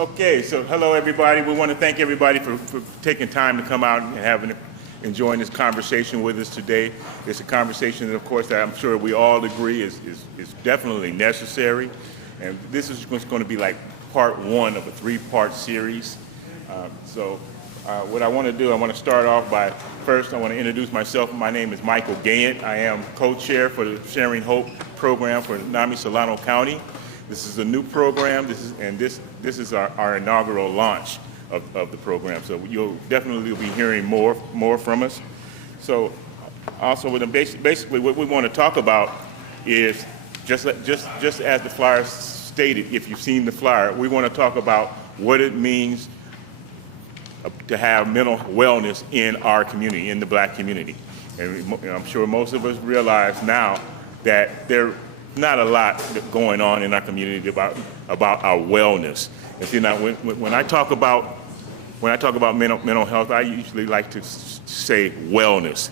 Okay, so hello everybody. We want to thank everybody for taking time to come out and enjoying this conversation with us today. It's a conversation that, of course, that I'm sure we all agree is definitely necessary. And this is just going to be like part one of a three-part series. What I want to do, I want to start off by, first I want to introduce myself. My name is Michael Gayant. I am co-chair for the Sharing Hope program for NAMI Solano County. This is a new program. This is our inaugural launch of the program. So you'll definitely be hearing more from us. So also, basically, what we want to talk about is just as the flyer stated. If you've seen the flyer, we want to talk about what it means to have mental wellness in our community, in the Black community. And I'm sure most of us realize now that there's not a lot going on in our community about our wellness. And see, now when I talk about mental health, I usually like to say wellness,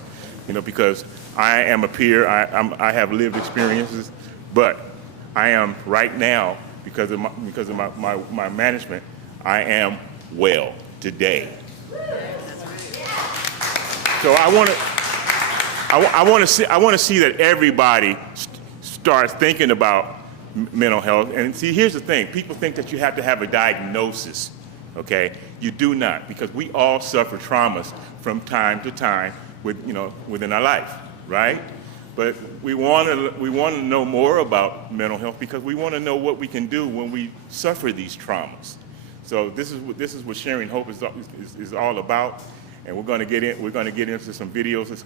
because I am a peer. I have lived experiences, but I am right now because of my management. I am well today. So I want to see that everybody starts thinking about mental health. And see, here's the thing: people think that you have to have a diagnosis. Okay, you do not, because we all suffer traumas from time to time within our life, right? But we want to know more about mental health because we want to know what we can do when we suffer these traumas. So this is what Sharing Hope is all about, and we're going to get into some videos that's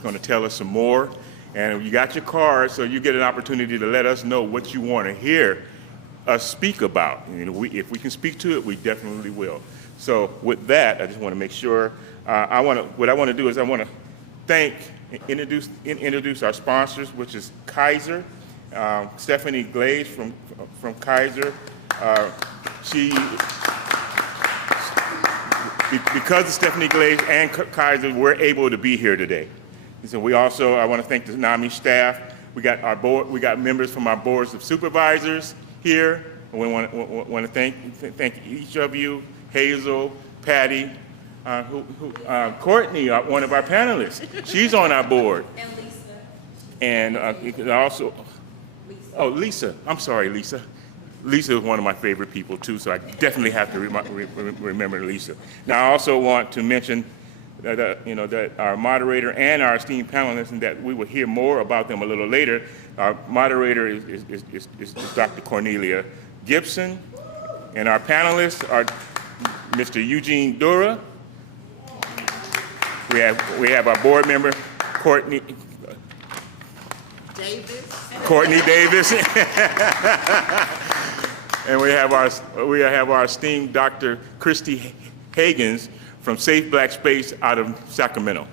going to tell us some more. And you got your card, so you get an opportunity to let us know what you want to hear us speak about. If we can speak to it, we definitely will. So with that, I just want to make sure what I want to do is I want to introduce our sponsors, which is Kaiser, Stephanie Glaze from Kaiser. Because of Stephanie Glaze and Kaiser, we're able to be here today. So I want to thank the NAMI staff. We got members from our boards of supervisors here. And we want to thank each of you, Hazel, Patty, Courtney, one of our panelists. She's on our board. And Lisa. And you can also, Lisa. I'm sorry, Lisa. Lisa is one of my favorite people too, so I definitely have to remember Lisa. Now, I also want to mention that our moderator and our esteemed panelists, and that we will hear more about them a little later. Our moderator is Dr. Cornelia Gibson, and our panelists are Mr. Eugene Dura. We have our board member Courtney Davis. And we have our esteemed Dr. Christy Hagens from Safe Black Space out of Sacramento.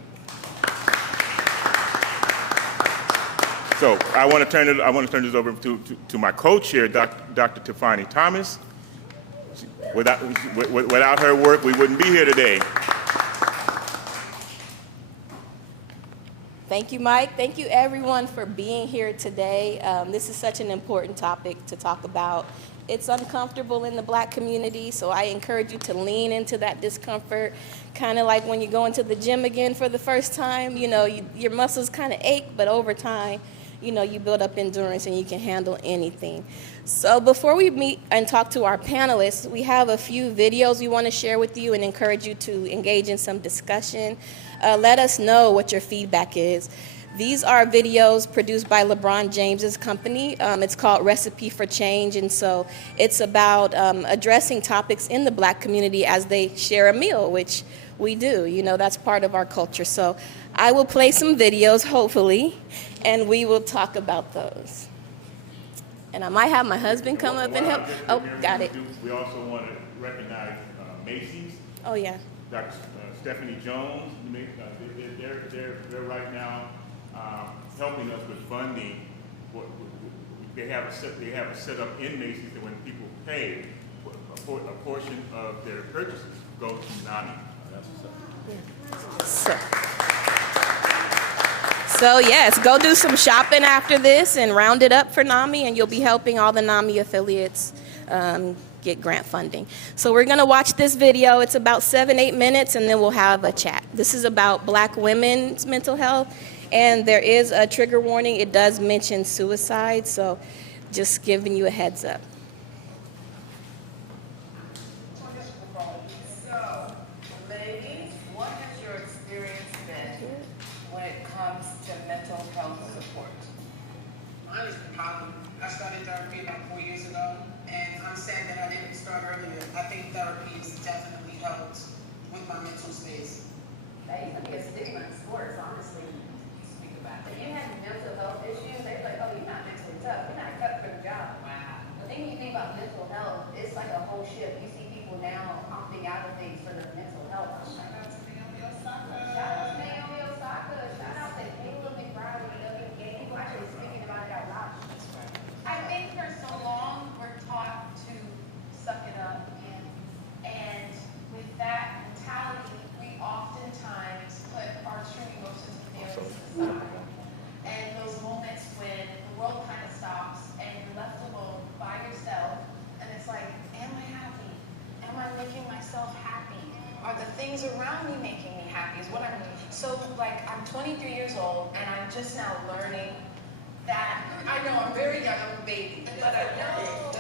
So I want to turn this over to my co-chair, Dr. Tiffany Thomas. Without her work, we wouldn't be here today. Thank you, Mike. Thank you, everyone, for being here today. This is such an important topic to talk about. It's uncomfortable in the Black community, so I encourage you to lean into that discomfort, kind of like when you go into the gym again for the first time. Your muscles kind of ache, but over time, you build up endurance and you can handle anything. So before we meet and talk to our panelists, we have a few videos we want to share with you and encourage you to engage in some discussion. Let us know what your feedback is. These are videos produced by LeBron James's company. It's called Recipe for Change, and so it's about addressing topics in the Black community as they share a meal, which we do. That's part of our culture. So I will play some videos, hopefully, and we will talk about those. And I might have my husband come up and help. Oh, got it. We also want to recognize Macy's. Oh, yeah. Dr. Stephanie Jones. They're right now helping us with funding. They have a setup in Macy's that when people pay, a portion of their purchases go to NAMI. So yes, go do some shopping after this and round it up for NAMI, and you'll be helping all the NAMI affiliates get grant funding. So we're going to watch this video. It's about 7-8 minutes, and then we'll have a chat. This is about Black women's mental health, and there is a trigger warning. It does mention suicide, so just giving you a heads up. So, ladies, what has your experience been when it comes to mental health support? Mine has been positive. I started therapy about 4 years ago, and I'm sad that I didn't start earlier. I think therapy has definitely helped with my mental space. That used to be a stigma in sports, honestly. Speak about it. If you had mental health issues, they're like, oh, you're not mentally tough. You're not cut for the job. Wow. The thing when you think about mental health, it's like a whole shift. You see people now opting out of things for their mental health. Shout out to Naomi Osaka. Shout out to Naomi Osaka. Shout out to Caleb McBride with WNBA. People actually speaking about it out loud. I think for so long we're taught to suck it up, and with that mentality, we oftentimes put our true emotions and feelings aside. And those moments when the world kind of stops and you're left alone by yourself, and it's like, am I happy? Am I making myself happy? Are the things around me making me happy? Is what I'm so like. I'm 23 years old, and I'm just now learning that. I know I'm very young, I'm a baby, but I know,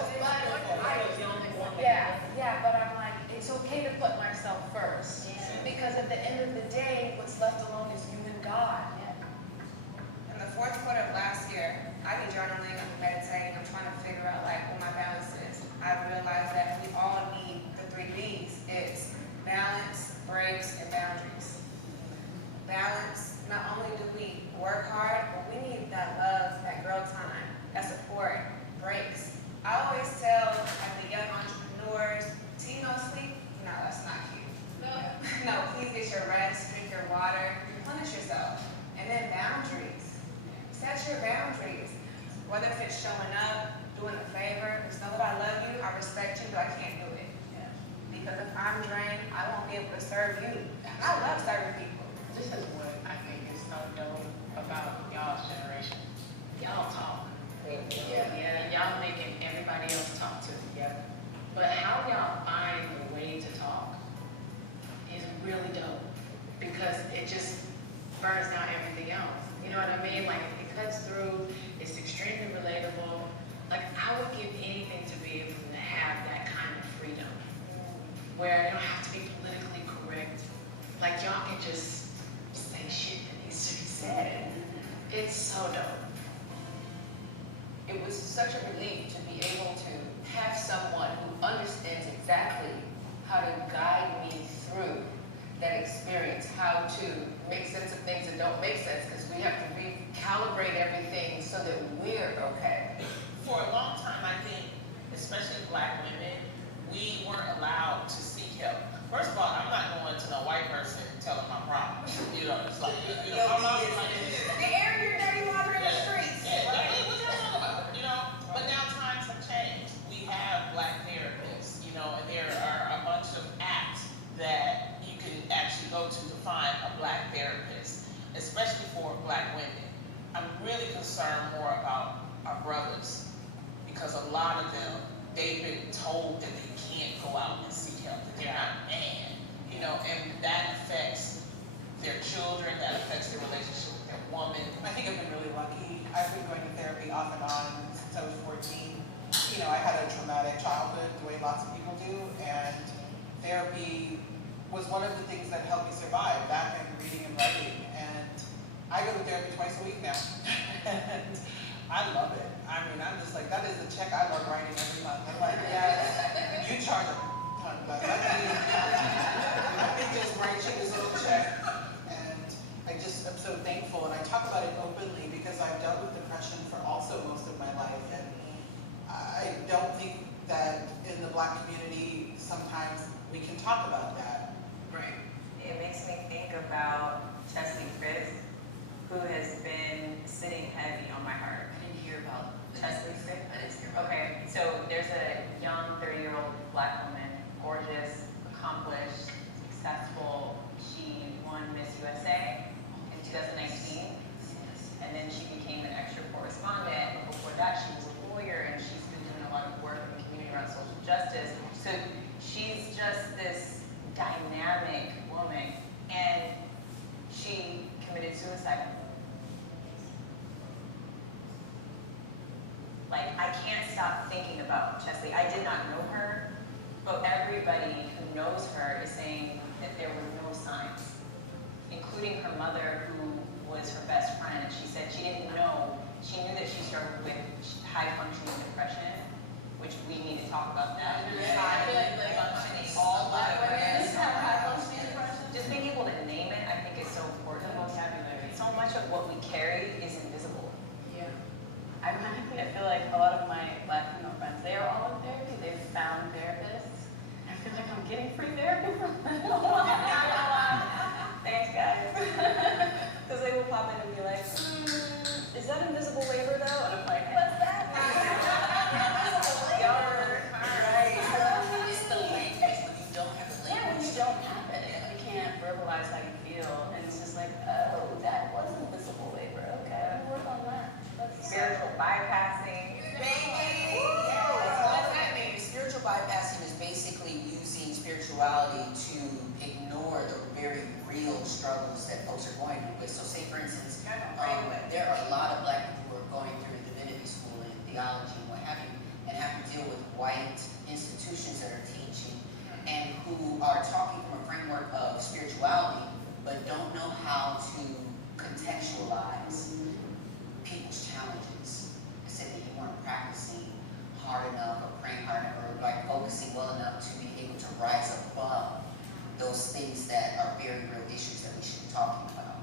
but I'm like, it's okay to put myself first, because at the end of the day, what's left alone is you and God. In the fourth quarter of last year, I be journaling, I'm meditating, I'm trying to figure out like what my balance is. I realized that we all need the 3 B's. It's balance, breaks, and boundaries. Balance, not only do we work hard, but we need that love, that girl time, that support, breaks. I always tell like the young entrepreneurs, tea no sleep? No, that's not cute. No, please get your rest, drink your water, replenish yourself. And then boundaries. Set your boundaries. Whether if it's showing up, doing a favor, because know that I love you, I respect you, but I can't do it. Because if I'm drained, I won't be able to serve you. And I love serving people. This is what I think is so dope about y'all's generation. Y'all talk. Yeah, y'all making everybody else talk too. Yeah. But how y'all find a way to talk is really dope, because it just burns down everything else. You know what I mean? Like, it cuts through, it's extremely relatable. Like, I would give anything to be able to have that kind of freedom, where you don't have to be politically correct. Like, y'all can just say shit that needs to be said. It's so dope. It was such a relief to be able to have someone who understands exactly how to guide me through that experience, how to make sense of things that don't make sense, because we have to recalibrate everything so that we're okay. For a long time, I think, especially Black women, we weren't allowed to seek help. First of all, I'm not going to no white person and tell them my problems. You know, it's like, you know, my mom's like, They air your dirty water in the streets. yeah, what you talking about? You know, but now times have changed. We have Black therapists, you know, and there are a bunch of apps that you can actually go to find a Black therapist, especially for Black women. I'm really concerned more about our brothers, because a lot of them, they've been told that they can't go out and seek help, that they're not man, you know, and that affects their children, that affects their relationship with their woman. I think I've been really lucky. I've been going to therapy off and on since I was 14. You know, I had a traumatic childhood, the way lots of people do, and therapy was one of the things that helped me survive, that and reading and writing. And I go to therapy twice a week now, and I love it. I mean, I'm just like, that is a check I love writing every month. I'm like, yeah, you charge a ton, but I think just write you this little check. And I just am so thankful, and I talk about it openly because I've dealt with depression for also most of my life, and I don't think that in the Black community sometimes we can talk about that. Right. It makes me think about Chesley Chris, who has been sitting heavy on my heart. I didn't hear about Chesley Chris? I didn't hear about Okay, so there's a young 30-year-old Black woman, gorgeous, accomplished, successful. She won Miss USA in 2019, and then she became an extra correspondent. But before that, she was a lawyer, and she's been doing a lot of work in the community around social justice. So she's just this dynamic woman, and she committed suicide. Like, I can't stop thinking about Chesley. I did not know her, but everybody who knows her is saying that there were no signs, including her mother, who was her best friend. And she said she didn't know. She knew that she struggled with high-functioning depression, which we need to talk about that. I feel like functioning, all Black women have high-functioning depression. Just being able to name it, I think, is so important. Vocabulary. So much of what we carry is invisible. Yeah. Ironically, I feel like a lot of my Black female friends, they are all in therapy. They've found therapists. I feel like I'm getting free therapy from them. Thanks, guys. Because they will pop in and be like, is that invisible labor though? And I'm like, what's that? Invisible labor. Right. It's the language when you don't have the Yeah, when language. you don't have it, you can't verbalize how you feel. And it's just like, oh, that was invisible labor. Okay, I'll work on that. Spiritual bypassing. What's that mean? Spiritual bypassing is basically using spirituality to ignore the very real struggles that folks are going through with. So say, for instance, there are a lot of Black people who are going through divinity school and theology and what have you, and have to deal with white institutions that are teaching and who are talking from a framework of spirituality, but don't know how to contextualize people's challenges. They said that you weren't practicing hard enough or praying hard enough or like focusing well enough to be able to rise above those things that are very real issues that we should be talking about.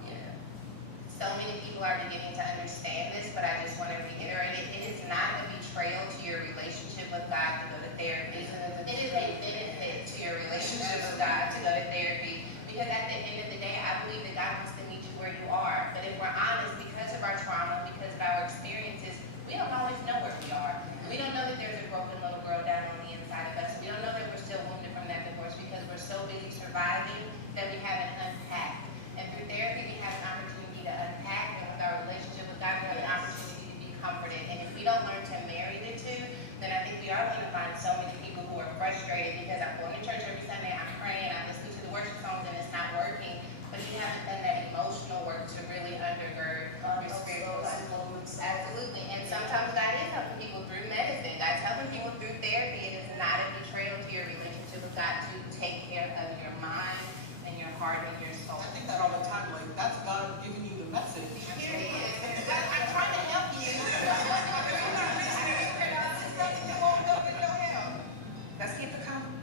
So many people are beginning to understand this, but I just want to reiterate it. It is not a betrayal to your relationship with God to go to therapy. It is a benefit to your relationship with God to go to therapy. Because at the end of the day, I believe that God wants to meet you where you are. But if we're honest, because of our trauma, because of our experiences, we don't always know where we are. We don't know that there's a broken little girl down on the inside of us. We don't know that we're still wounded from that divorce because we're so busy surviving that we haven't unpacked. And through therapy, we have an opportunity to unpack, and with our relationship with God, we have an opportunity to be comforted. And if we don't learn to marry the two, then I think we are going to find so many people who are frustrated because I'm going to church every Sunday, I'm praying, I'm listening to the worship songs, and it's not working. But you haven't done that emotional work to really undergird your spiritual life. Absolutely. And sometimes God is helping people through medicine. God's helping people through therapy. It is not a betrayal to your relationship with God to take care of your mind and your heart and your soul. I think that all the time, like, that's God giving you the message. Here it is. I'm trying to help you. Let's keep it coming.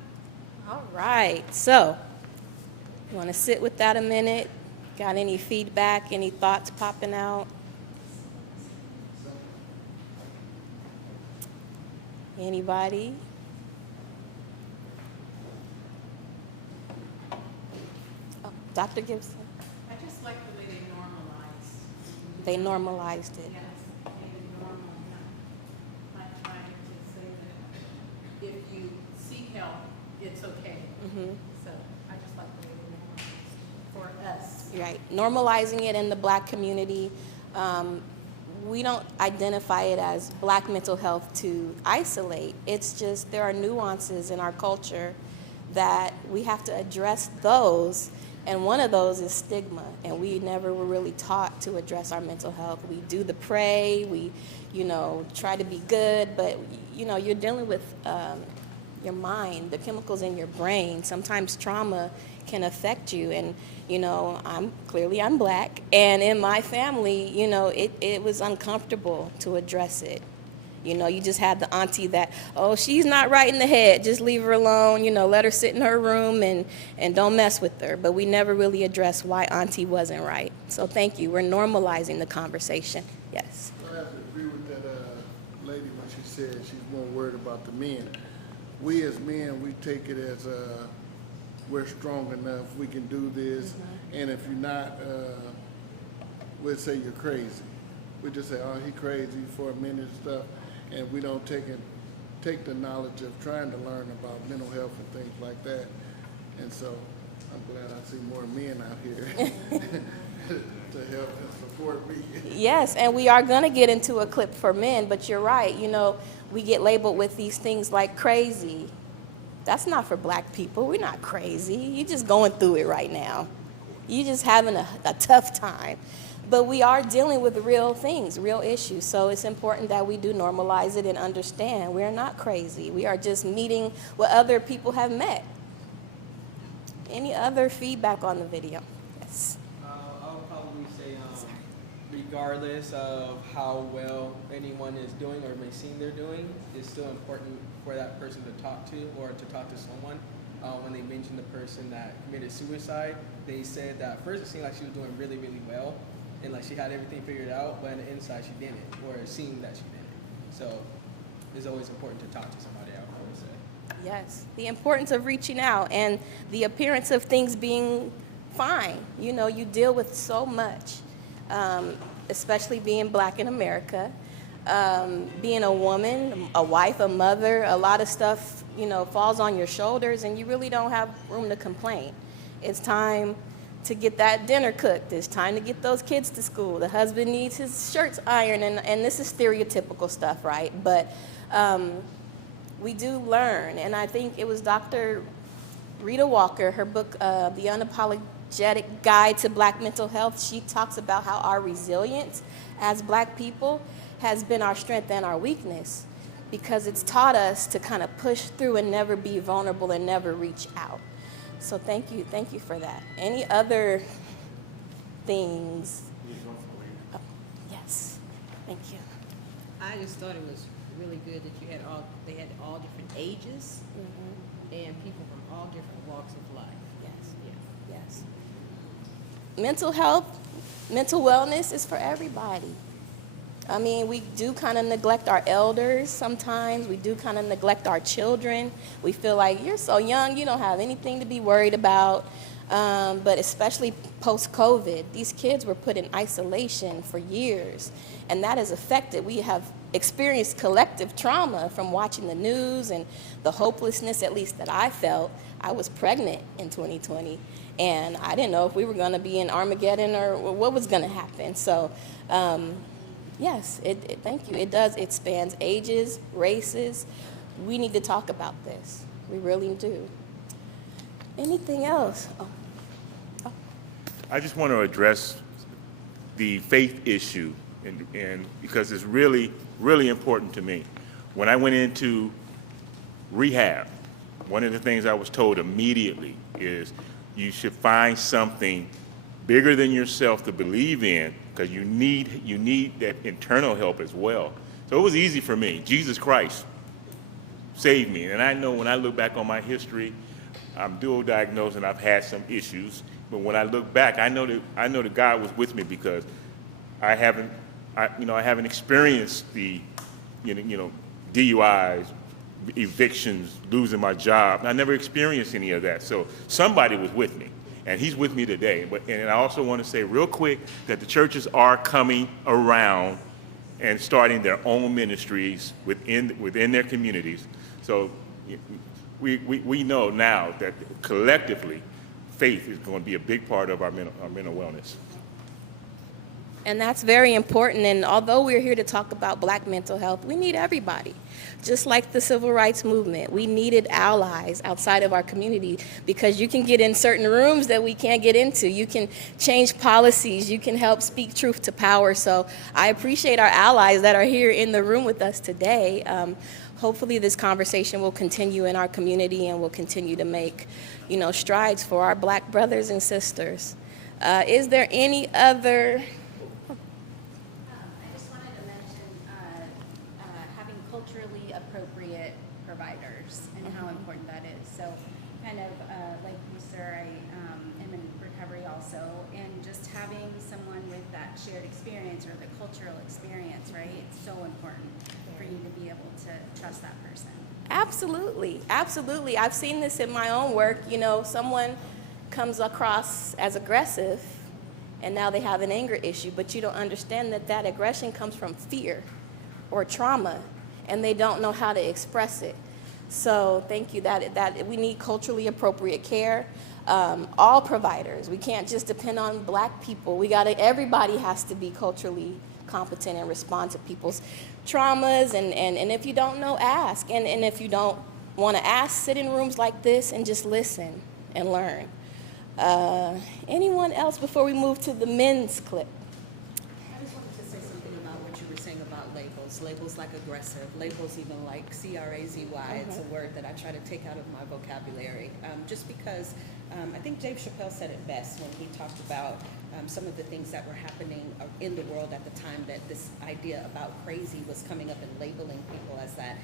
All right, so you want to sit with that a minute? Got any feedback, any thoughts popping out? Anybody? Oh, Dr. Gibson? I just like the way They normalized it. Yes, made it normal, not trying to say that if you seek help, it's okay. Mhm. So I just like the way they normalized it for us. Right, normalizing it in the Black community. We don't identify it as Black mental health to isolate. It's just there are nuances in our culture that we have to address those, and one of those is stigma, and we never were really taught to address our mental health. We do the pray, we, try to be good, but, you're dealing with your mind, the chemicals in your brain. Sometimes trauma can affect you, and I'm Black, and in my family, it was uncomfortable to address it. You just had the auntie that, oh, she's not right in the head, just leave her alone, let her sit in her room and don't mess with her. But we never really addressed why auntie wasn't right. So thank you. We're normalizing the conversation. Yes. I have to agree with that lady when she said she's more worried about the men. We as men, we take it as we're strong enough, we can do this, and if you're not, we'll say you're crazy. We just say, oh, he crazy for a minute and stuff, and we don't take the knowledge of trying to learn about mental health and things like that. And so I'm glad I see more men out here to help and support me. Yes, and we are going to get into a clip for men, but you're right. We get labeled with these things like crazy, That's not for black people. We're not crazy. You're just going through it right now. You're just having a tough time. But we are dealing with real things, real issues. So it's important that we do normalize it and understand we're not crazy. We are just meeting what other people have met. Any other feedback on the video? Yes. I would probably say regardless of how well anyone is doing or may seem they're doing, it's still important for that person to talk to or to talk to someone. When they mentioned the person that committed suicide, they said that at first it seemed like she was doing really, really well and like she had everything figured out, but on the inside she didn't, or it seemed that she didn't. So it's always important to talk to somebody, I would probably say. Yes, the importance of reaching out and the appearance of things being fine. You know, you deal with so much, especially being black in America, being a woman, a wife, a mother, a lot of stuff, you know, falls on your shoulders and you really don't have room to complain. It's time to get that dinner cooked. It's time to get those kids to school. The husband needs his shirts ironed, and this is stereotypical stuff, right? But we do learn, and I think it was Dr. Rita Walker, her book, The Unapologetic Guide to Black Mental Health, she talks about how our resilience as black people has been our strength and our weakness, because it's taught us to kind of push through and never be vulnerable and never reach out. So thank you for that. Any other things? Oh, yes, thank you. I just thought it was really good that they had all different ages and people from all different walks of life. Yes. Mental health, mental wellness is for everybody. I mean, we do kind of neglect our elders sometimes. We do kind of neglect our children. We feel like, you're so young, you don't have anything to be worried about. But especially post-COVID, these kids were put in isolation for years, and that has affected. We have experienced collective trauma from watching the news and the hopelessness, at least that I felt. I was pregnant in 2020, and I didn't know if we were going to be in Armageddon or what was going to happen. So, yes, thank you. It spans ages, races. We need to talk about this. We really do. Anything else? Oh. I just want to address the faith issue, and because it's really, really important to me. When I went into rehab, one of the things I was told immediately is you should find something bigger than yourself to believe in, because you need that internal help as well. So it was easy for me. Jesus Christ saved me, and I know when I look back on my history, I'm dual diagnosed and I've had some issues. But when I look back, I know that God was with me, because I haven't experienced the DUIs, evictions, losing my job. I never experienced any of that. So somebody was with me, and He's with me today. And I also want to say real quick that the churches are coming around and starting their own ministries within their communities. So we know now that collectively, faith is going to be a big part of our mental wellness. And that's very important. And although we're here to talk about black mental health, we need everybody. Just like the civil rights movement, we needed allies outside of our community, because you can get in certain rooms that we can't get into. You can change policies. You can help speak truth to power. So I appreciate our allies that are here in the room with us today. Hopefully this conversation will continue in our community, and will continue to make, strides for our black brothers and sisters. Is there any other? I just wanted to mention having culturally appropriate providers and how important that is. So kind of like you, sir, I am in recovery also, and just having someone with that shared experience or the cultural experience, right? It's so important for you to be able to trust that person. Absolutely. I've seen this in my own work. Someone comes across as aggressive, and now they have an anger issue, but you don't understand that aggression comes from fear or trauma, and they don't know how to express it. So thank you. That we need culturally appropriate care. All providers. We can't just depend on black people. Everybody has to be culturally competent and respond to people's traumas, and if you don't know, ask, and if you don't want to ask, sit in rooms like this and just listen and learn. Anyone else before we move to the men's clip? I just wanted to say something about what you were saying about labels. Labels like aggressive, labels even like CRAZY. It's a word that I try to take out of my vocabulary. Just because I think Dave Chappelle said it best when he talked about some of the things that were happening in the world at the time that this idea about crazy was coming up and labeling people as that.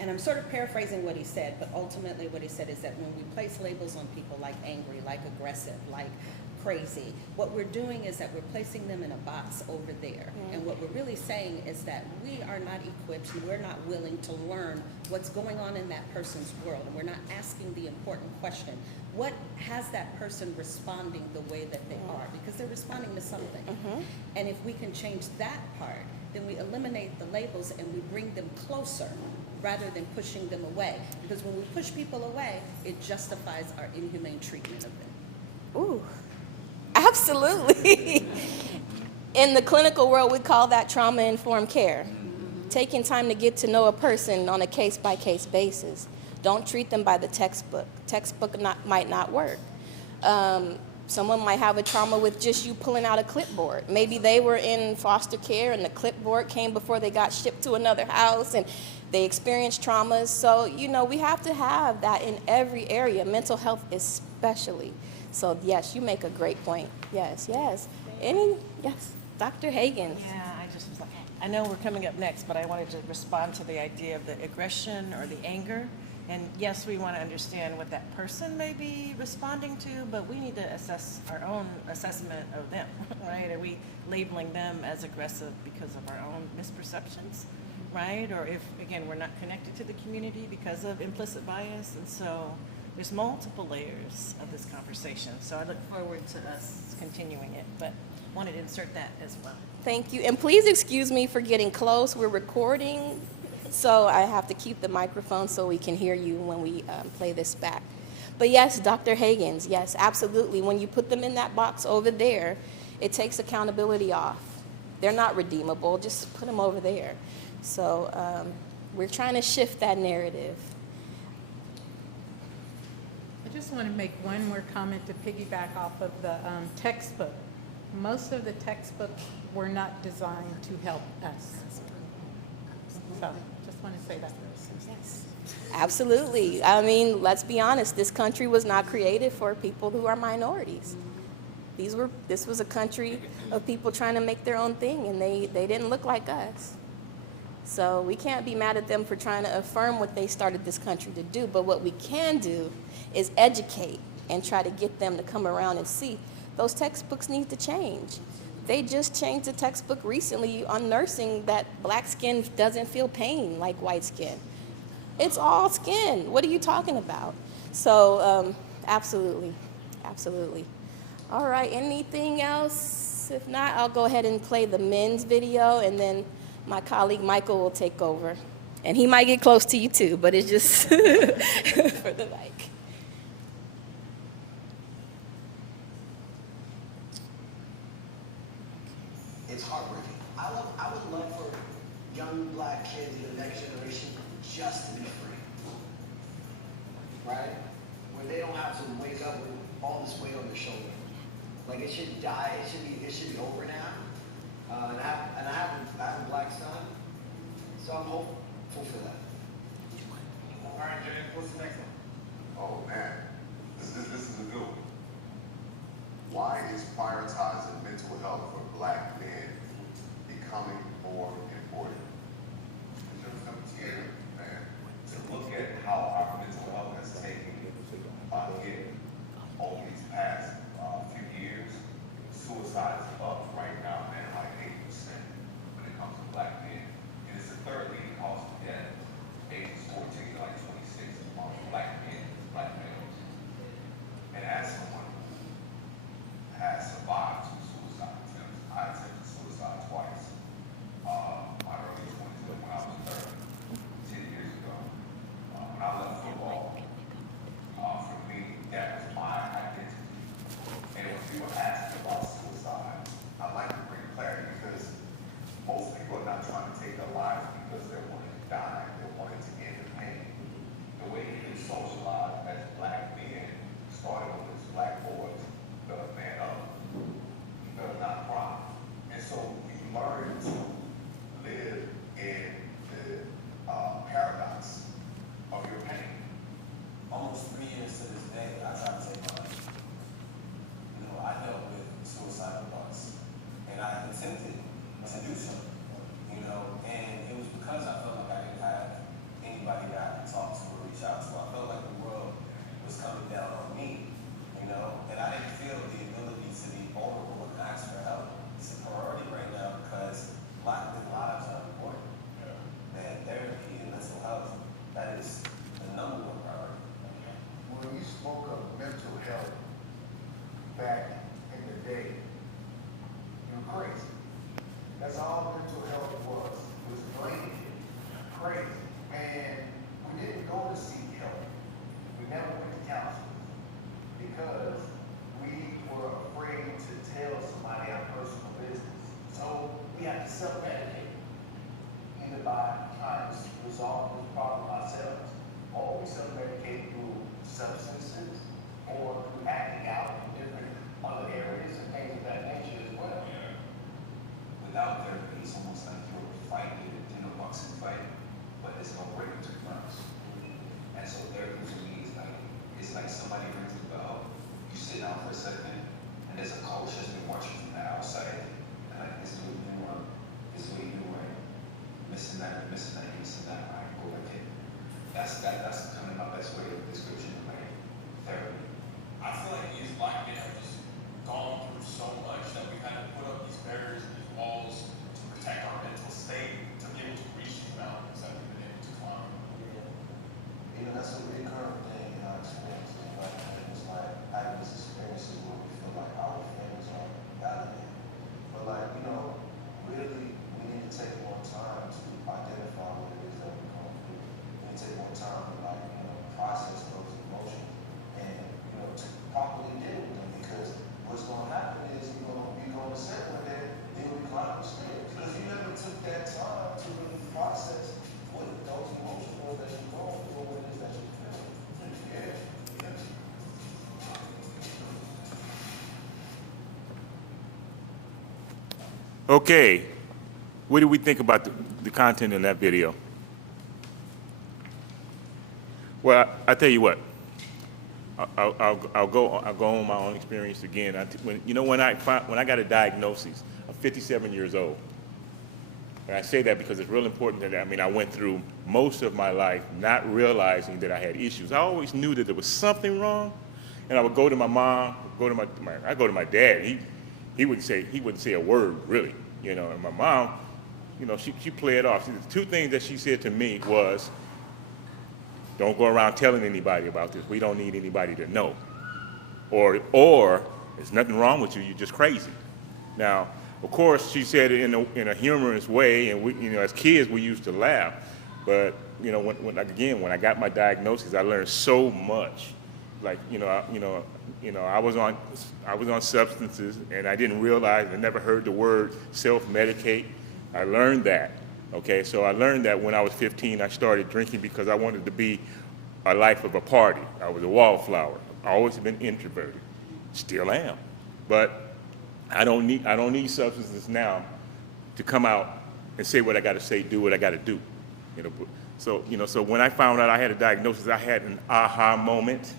And I'm sort of paraphrasing what he said, but ultimately what he said is that when we place labels on people like angry, like aggressive, like crazy, what we're doing is that we're placing them in a box over there. And what we're really saying is that we are not equipped and we're not willing to learn what's going on in that person's world. And we're not asking the important question, what has that person responding the way that they are? Because they're responding to something. And if we can change that part, then we eliminate the labels and we bring them closer rather than pushing them away. Because when we push people away, it justifies our inhumane treatment of them. Ooh, absolutely. In the clinical world, we call that trauma-informed care. Taking time to get to know a person on a case-by-case basis. Don't treat them by the textbook. Textbook might not work. Someone might have a trauma with just you pulling out a clipboard. Maybe they were in foster care and the clipboard came before they got shipped to another house and they experienced traumas. So, you know, we have to have that in every area, mental health especially. So, yes, you make a great point. Yes, yes. Yes, Dr. Hagens. Yeah, I know we're coming up next, but I wanted to respond to the idea of the aggression or the anger. And yes, we want to understand what that person may be responding to, but we need to assess our own assessment of them, right? Are we labeling them as aggressive because of our own misperceptions, right? Or if, again, we're not connected to the community because of implicit bias. And so there's multiple layers of this conversation. So I look forward to us continuing it, but wanted to insert that as well. Thank you. And please excuse me for getting close. We're recording, so I have to keep the microphone so we can hear you when we play this back. But yes, Dr. Hagens, yes, absolutely. When you put them in that box over there, it takes accountability off. They're not redeemable. Just put them over there. So we're trying to shift that narrative. I just want to make one more comment to piggyback off of the textbook. Most of the textbooks were not designed to help us. So just want to say that. Yes, absolutely. I mean, let's be honest. This country was not created for people who are minorities. This was a country of people trying to make their own thing, and they didn't look like us. So we can't be mad at them for trying to affirm what they started this country to do. But what we can do is educate and try to get them to come around and see those textbooks need to change. They just changed the textbook recently on nursing that black skin doesn't feel pain like white skin. It's all skin. What are you talking about? So absolutely, absolutely. All right, anything else? If not, I'll go ahead and play the men's video, and then my colleague Michael will take over. And he might get close to you too, but it's just for the mic. It's heartbreaking. I would love for young black kids in the next generation just to be free, right? Where they don't have to wake up with all this weight on their shoulder. Like it should die. It should be over now. And I have a black son, so I'm hopeful for that. All right, James, what's the next one? Oh man, this is a good one. Why is prioritizing mental health for black men becoming more important? There's something here, man, to look at how our mental health has taken a hit over these past few years. Suicide is up right now, man, like 8% when it comes to black men. And it's the third leading cause of death, ages 14 to like 26 among black men, black males. And as someone who has survived two suicide attempts, I tell back in the day, you were crazy. That's all mental health was. It was blaming you. Crazy. And we didn't go to seek help. We never went to counseling because we were afraid to tell somebody our personal business. So we had to self-medicate, either by trying to resolve this problem ourselves, or we self-medicate through substances, or through acting out in different other areas and things of that nature as well. Without therapy, it's almost like you're fighting in a boxing fight, but there's no break between rounds. And so therapy to me is like somebody rings the bell, you sit down for a second, and there's a coach that's been watching from the outside, and like, this is what you want, this is what you want, missing that, all right, go back in. That's kind of my best way of description of like therapy. I feel like these black men have just gone through so much that we had to put up these barriers and these walls to protect our mental state, to be able to reach these mountains that we've been able to climb. You know, that's a recurrent thing in our experiences. Like, it's like having these experiences where we feel like our feelings are validated. But like, you know, really, we need to take more time to identify what it is that we're going through. We need to take more time to like, you know, process those emotions and, you know, to properly deal with them, because what's going to happen is you're going to sit one day, then we climb the stairs. Because you never took that time to really process what those emotions were that you're going through, or what it is that you're feeling. Yeah. Okay, what do we think about the content in that video? Well, I tell you what, I'll go on my own experience again. When I got a diagnosis, I'm 57 years old. And I say that because it's real important that, I went through most of my life not realizing that I had issues. I always knew that there was something wrong, and I would go to my mom, I'd go to my dad. He wouldn't say a word, really, and my mom, she played it off. The two things that she said to me was, don't go around telling anybody about this. We don't need anybody to know. Or there's nothing wrong with you, you're just crazy. Now, of course, she said it in a humorous way, and we, as kids, we used to laugh. But when I got my diagnosis, I learned so much. Like I was on substances, and I didn't realize. I never heard the word self-medicate. I learned that. Okay, so I learned that when I was 15, I started drinking because I wanted to be a life of a party. I was a wallflower. I always been introverted, still am. But I don't need substances now to come out and say what I got to say, do what I got to do. So when I found out I had a diagnosis, I had an aha moment.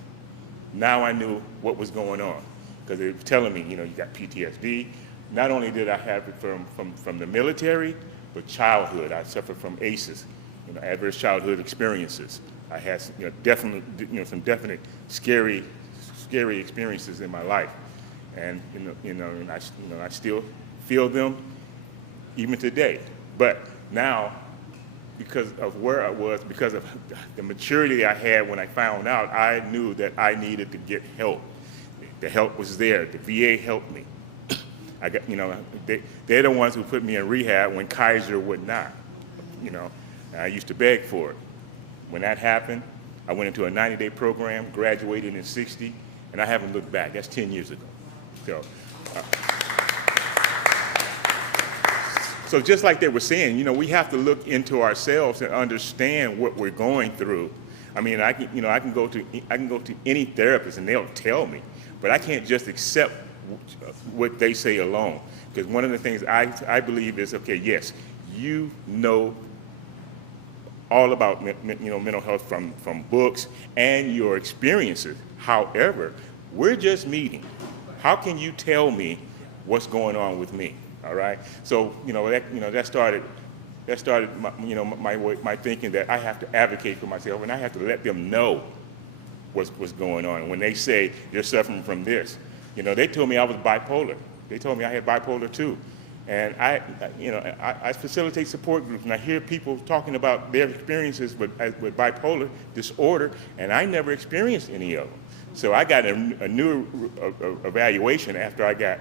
Now I knew what was going on, because they were telling me, you got PTSD. Not only did I have it from the military, but childhood. I suffered from ACEs, adverse childhood experiences. I had some definite scary experiences in my life, and and I still feel them even today. But now, because of where I was, because of the maturity I had when I found out, I knew that I needed to get help. The help was there. The VA helped me. I got, they're the ones who put me in rehab when Kaiser would not. I used to beg for it. When that happened, I went into a 90-day program, graduated in '60, and I haven't looked back. That's 10 years ago. So just like they were saying, we have to look into ourselves and understand what we're going through. I can go to any therapist and they'll tell me, but I can't just accept what they say alone. Because one of the things I believe is, okay, yes, all about mental health from books and your experiences. However, we're just meeting. How can you tell me what's going on with me? All right. So that started my thinking that I have to advocate for myself, and I have to let them know what's going on. And when they say they're suffering from this, they told me I was bipolar. They told me I had bipolar too. And I facilitate support groups, and I hear people talking about their experiences with bipolar disorder, and I never experienced any of them. So I got a new evaluation after I got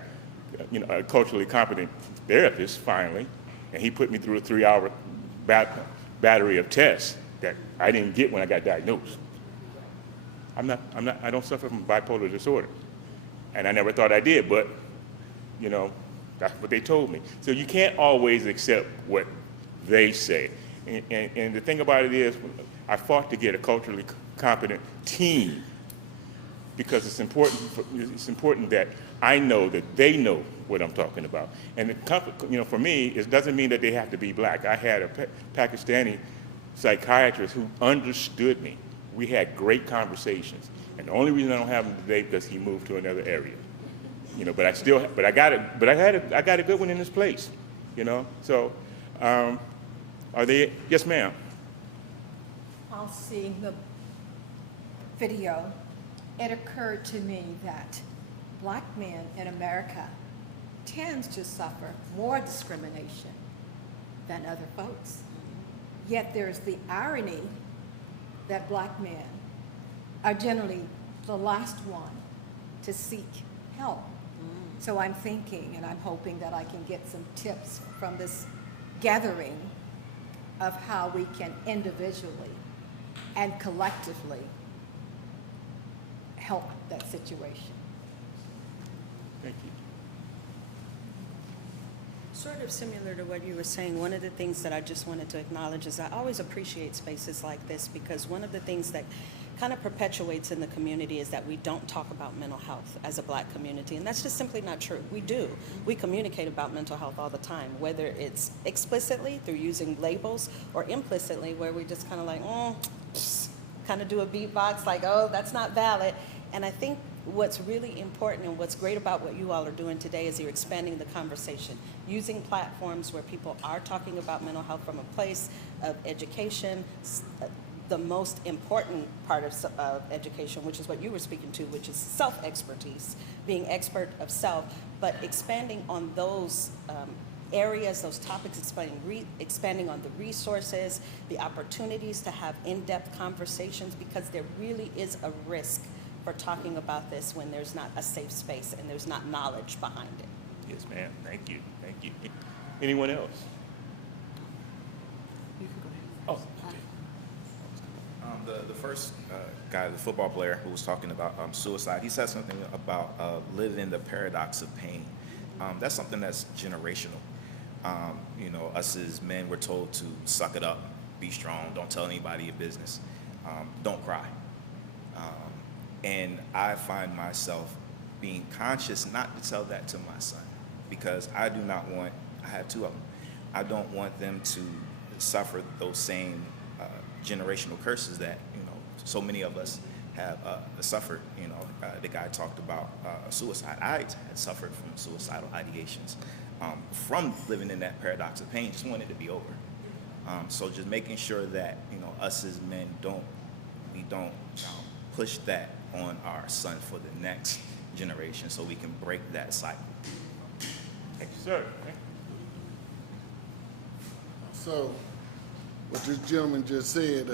a culturally competent therapist finally, and he put me through a 3-hour battery of tests that I didn't get when I got diagnosed. I don't suffer from bipolar disorder, and I never thought I did, but that's what they told me. So you can't always accept what they say. And the thing about it is, I fought to get a culturally competent team because it's important that I know that they know what I'm talking about. And for me, it doesn't mean that they have to be black. I had a Pakistani psychiatrist who understood me. We had great conversations. And the only reason I don't have him today is because he moved to another area. But I got a good one in this place, So, are they? Yes, ma'am. While seeing the video, it occurred to me that black men in America tends to suffer more discrimination than other folks. Yet there's the irony that black men are generally the last one to seek help. So I'm thinking and I'm hoping that I can get some tips from this gathering of how we can individually and collectively help that situation. Thank you. Sort of similar to what you were saying, one of the things that I just wanted to acknowledge is I always appreciate spaces like this because one of the things that kind of perpetuates in the community is that we don't talk about mental health as a black community, and that's just simply not true. We do. We communicate about mental health all the time, whether it's explicitly through using labels or implicitly where we just kind of like, kind of do a beatbox like, oh, that's not valid. And I think what's really important and what's great about what you all are doing today is you're expanding the conversation, using platforms where people are talking about mental health from a place of education, the most important part of education, which is what you were speaking to, which is self-expertise, being expert of self, but expanding on those areas, those topics, expanding on the resources, the opportunities to have in-depth conversations, because there really is a risk for talking about this when there's not a safe space and there's not knowledge behind it. Yes, ma'am. Thank you. Thank you. Anyone else? Oh, the first guy, the football player who was talking about suicide, he said something about living in the paradox of pain. That's something that's generational. Us as men, we're told to suck it up, be strong, don't tell anybody your business, don't cry. And I find myself being conscious not to tell that to my son, because I do not want, I have two of them, I don't want them to suffer those same generational curses that so many of us have suffered. The guy talked about suicide. I had suffered from suicidal ideations from living in that paradox of pain. Just wanted it to be over. So just making sure that us as men don't push that on our son for the next generation, so we can break that cycle. Thank you, sir. So, what this gentleman just said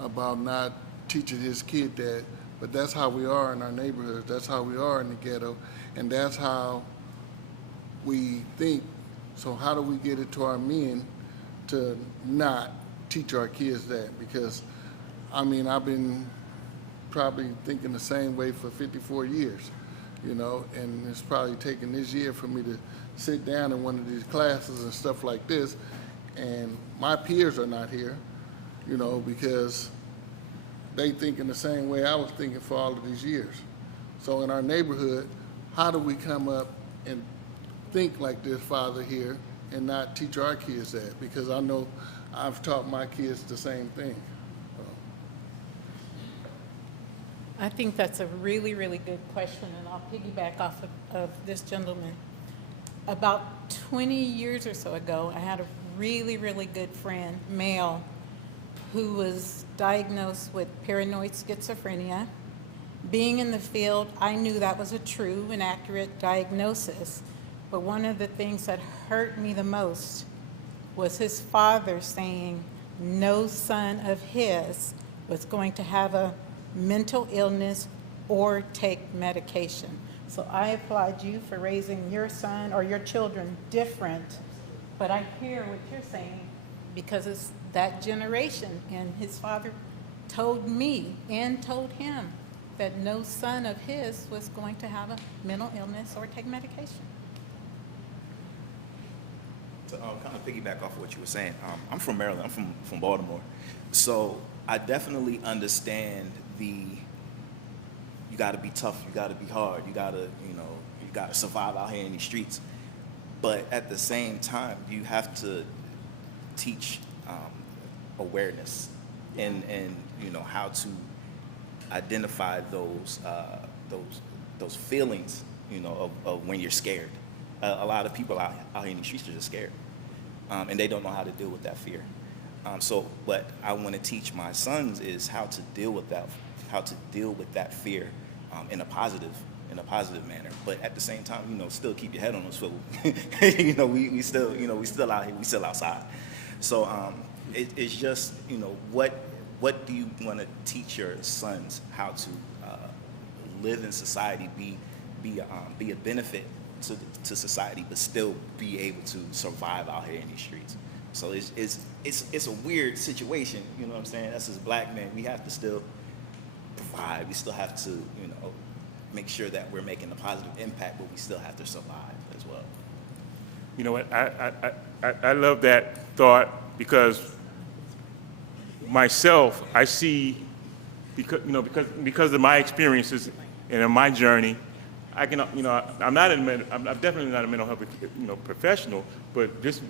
about not teaching his kid that, but that's how we are in our neighborhoods, that's how we are in the ghetto, and that's how we think. So how do we get it to our men to not teach our kids that? Because, I've been probably thinking the same way for 54 years, and it's probably taken this year for me to sit down in one of these classes and stuff like this, and my peers are not here, because they think in the same way I was thinking for all of these years. So in our neighborhood, how do we come up and think like this father here and not teach our kids that? Because I know I've taught my kids the same thing. I think that's a really, really good question, and I'll piggyback off of this gentleman. About 20 years or so ago, I had a really, really good friend, male, who was diagnosed with paranoid schizophrenia. Being in the field, I knew that was a true and accurate diagnosis. But one of the things that hurt me the most was his father saying no son of his was going to have a mental illness or take medication. So I applaud you for raising your son or your children different, but I hear what you're saying because it's that generation, and his father told me and told him that no son of his was going to have a mental illness or take medication. To kind of piggyback off what you were saying, I'm from Maryland. I'm from Baltimore, so I definitely understand you got to be tough, you got to be hard, you got to survive out here in these streets. But at the same time, you have to teach awareness and how to identify those feelings of when you're scared. A lot of people out here in the streets are just scared, and they don't know how to deal with that fear. So what I want to teach my sons is how to deal with that fear in a positive manner. But at the same time, still keep your head on a swivel. we still out here, we still outside. So it's just what do you want to teach your sons how to live in society, be a benefit to society, but still be able to survive out here in these streets. So it's a weird situation, you know what I'm saying? Us as black men, we have to still provide. We still have to, make sure that we're making a positive impact, but we still have to survive as well. You know what? I love that thought because myself, I see because of my experiences and in my journey, I can, I'm definitely not a mental health, professional, but just,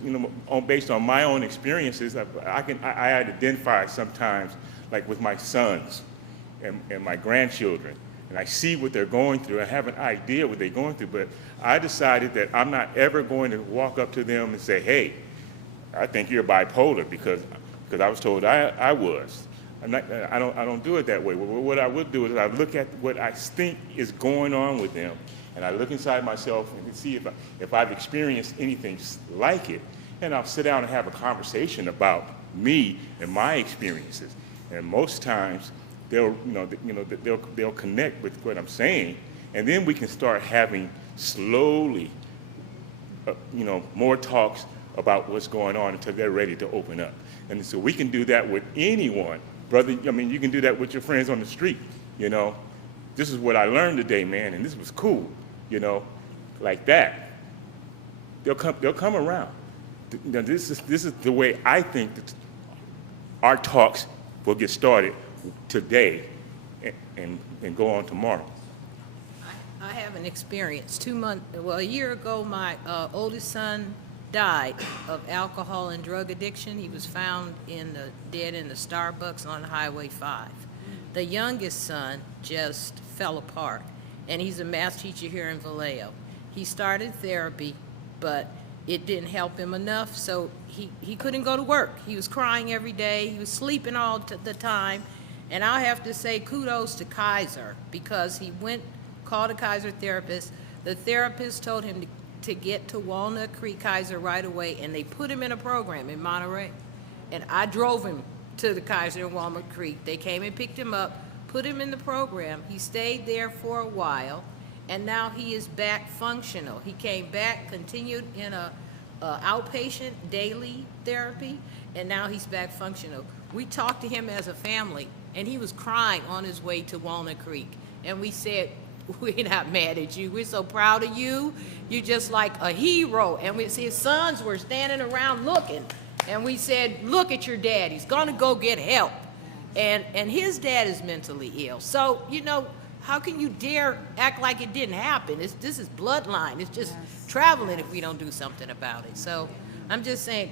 based on my own experiences, I identify sometimes, like with my sons and my grandchildren, and I see what they're going through. I have an idea what they're going through, but I decided that I'm not ever going to walk up to them and say, hey, I think you're bipolar because I was told I was. I don't do it that way. What I would do is I look at what I think is going on with them, and I look inside myself and see if I've experienced anything like it, and I'll sit down and have a conversation about me and my experiences. And most times they'll connect with what I'm saying, and then we can start having slowly, more talks about what's going on until they're ready to open up. And so we can do that with anyone. Brother, you can do that with your friends on the street, This is what I learned today, man, and this was cool, like that. They'll come around. Now, this is the way I think that our talks will get started today and go on tomorrow. I have an experience. A year ago, my oldest son died of alcohol and drug addiction. He was found dead in the Starbucks on Highway 5. The youngest son just fell apart, and he's a math teacher here in Vallejo. He started therapy, but it didn't help him enough, so he couldn't go to work. He was crying every day. He was sleeping all the time, and I have to say kudos to Kaiser because he called a Kaiser therapist. The therapist told him to get to Walnut Creek Kaiser right away, and they put him in a program in Monterey. And I drove him to the Kaiser in Walnut Creek. They came and picked him up, put him in the program. He stayed there for a while, and now he is back functional. He came back, continued in a outpatient daily therapy, and now he's back functional. We talked to him as a family, and he was crying on his way to Walnut Creek. And we said, we're not mad at you. We're so proud of you. You're just like a hero. And his sons were standing around looking. And we said, look at your dad. He's going to go get help. And his dad is mentally ill. So, how can you dare act like it didn't happen? This is bloodline. It's just traveling if we don't do something about it. So I'm just saying,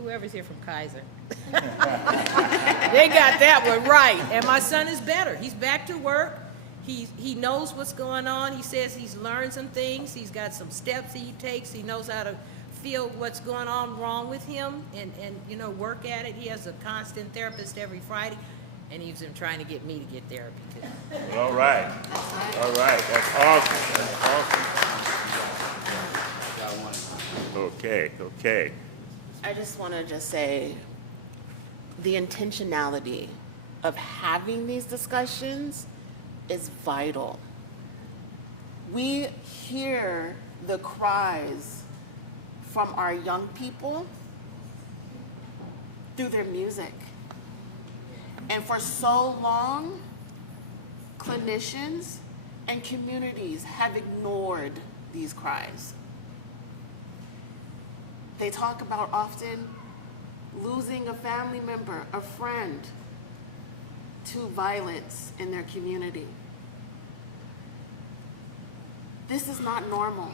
whoever's here from Kaiser, they got that one right. And my son is better. He's back to work. He knows what's going on. He says he's learned some things. He's got some steps he takes. He knows how to feel what's going on wrong with him and work at it. He has a constant therapist every Friday, and he's been trying to get me to get therapy too. All right. That's awesome. That's awesome. Okay. I just want to just say the intentionality of having these discussions is vital. We hear the cries from our young people through their music. And for so long, clinicians and communities have ignored these cries. They talk about often losing a family member, a friend, to violence in their community. This is not normal.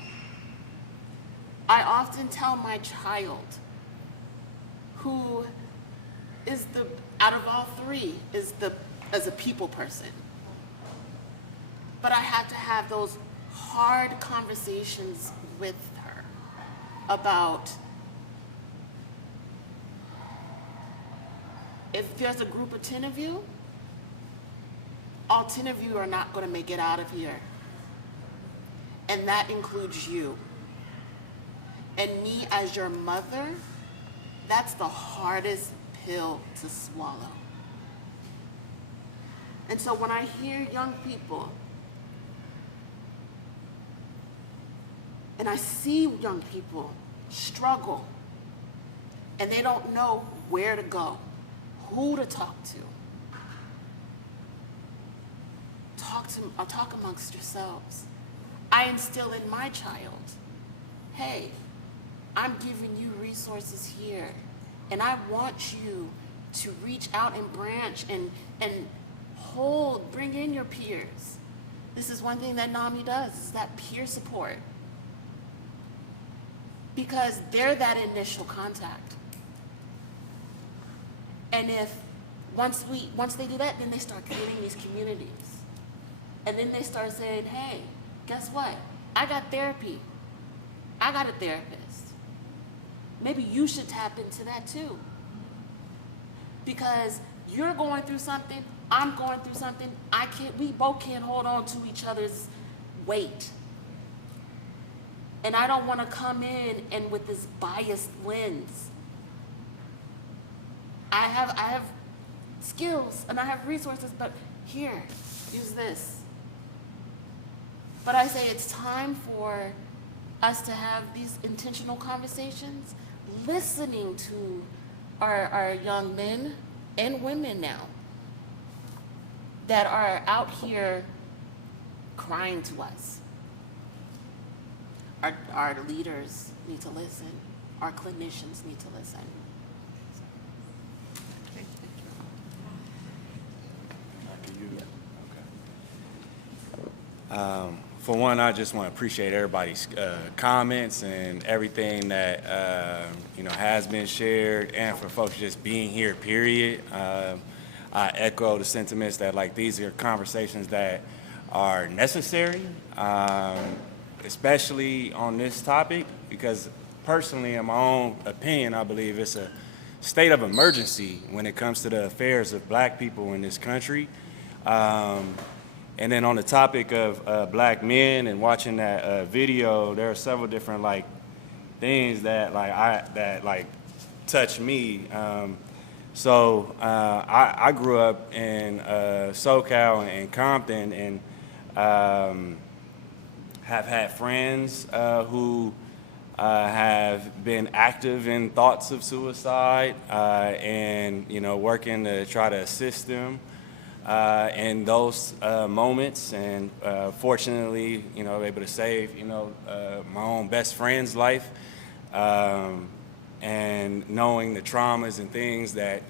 I often tell my child, who is out of all three, is a people person. But I have to have those hard conversations with her about, if there's a group of 10 of you, all 10 of you are not going to make it out of here. And that includes you. And me as your mother, that's the hardest pill to swallow. And so when I hear young people, and I see young people struggle, and they don't know where to go, who to talk to, talk amongst yourselves. I instill in my child, hey, I'm giving you resources here, and I want you to reach out and branch and bring in your peers. This is one thing that NAMI does, is that peer support. Because they're that initial contact. And once they do that, then they start creating these communities. And then they start saying, hey, guess what? I got therapy. I got a therapist. Maybe you should tap into that too. Because you're going through something, I'm going through something, we both can't hold on to each other's weight. And I don't want to come in and with this biased lens. I have skills and I have resources, but here, use this. But I say it's time for us to have these intentional conversations, listening to our young men and women now that are out here crying to us. Our leaders need to listen. Our clinicians need to listen. For one, I just want to appreciate everybody's comments and everything that has been shared, and for folks just being here, period. I echo the sentiments that these are conversations that are necessary, especially on this topic, because personally, in my own opinion, I believe it's a state of emergency when it comes to the affairs of Black people in this country. And then on the topic of Black men and watching that video, there are several different things that touch me. So I grew up in SoCal and Compton, and have had friends who have been active in thoughts of suicide, and working to try to assist them in those moments, and fortunately, able to save, my own best friend's life, and knowing the traumas and things that,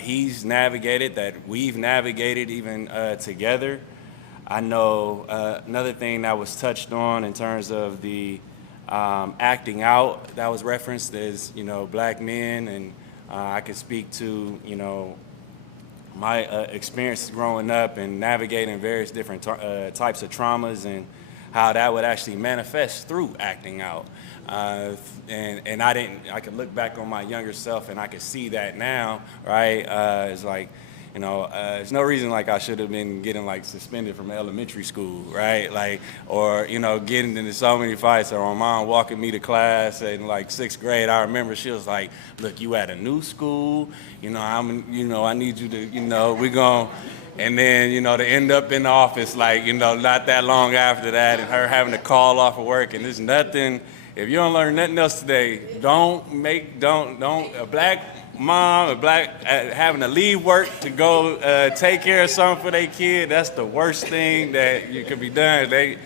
he's navigated, that we've navigated even together. I know another thing that was touched on in terms of the acting out that was referenced is, Black men, and I could speak to, my experience growing up and navigating various different types of traumas, and how that would actually manifest through acting out. And I could look back on my younger self and I could see that now, right? It's there's no reason like I should have been getting like suspended from elementary school, right? Like, or, getting into so many fights, or my mom walking me to class in like 6th grade. I remember she was like, look, you at a new school, I need you to, we gon', and then, to end up in the office, like, not that long after that, and her having to call off of work, and there's nothing, if you don't learn nothing else today, a black mom, having to leave work to go take care of something for their kid, that's the worst thing that you could be done. They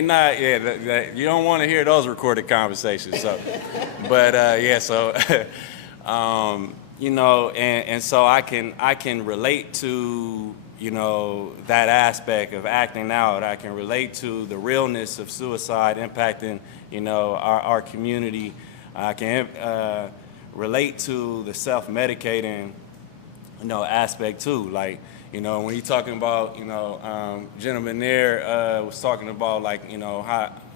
not, you don't want to hear those recorded conversations. So, but so, and so I can relate to, that aspect of acting out. I can relate to the realness of suicide impacting, our community. I can relate to the self-medicating, aspect too. Like, when you're talking about, gentleman there was talking about like,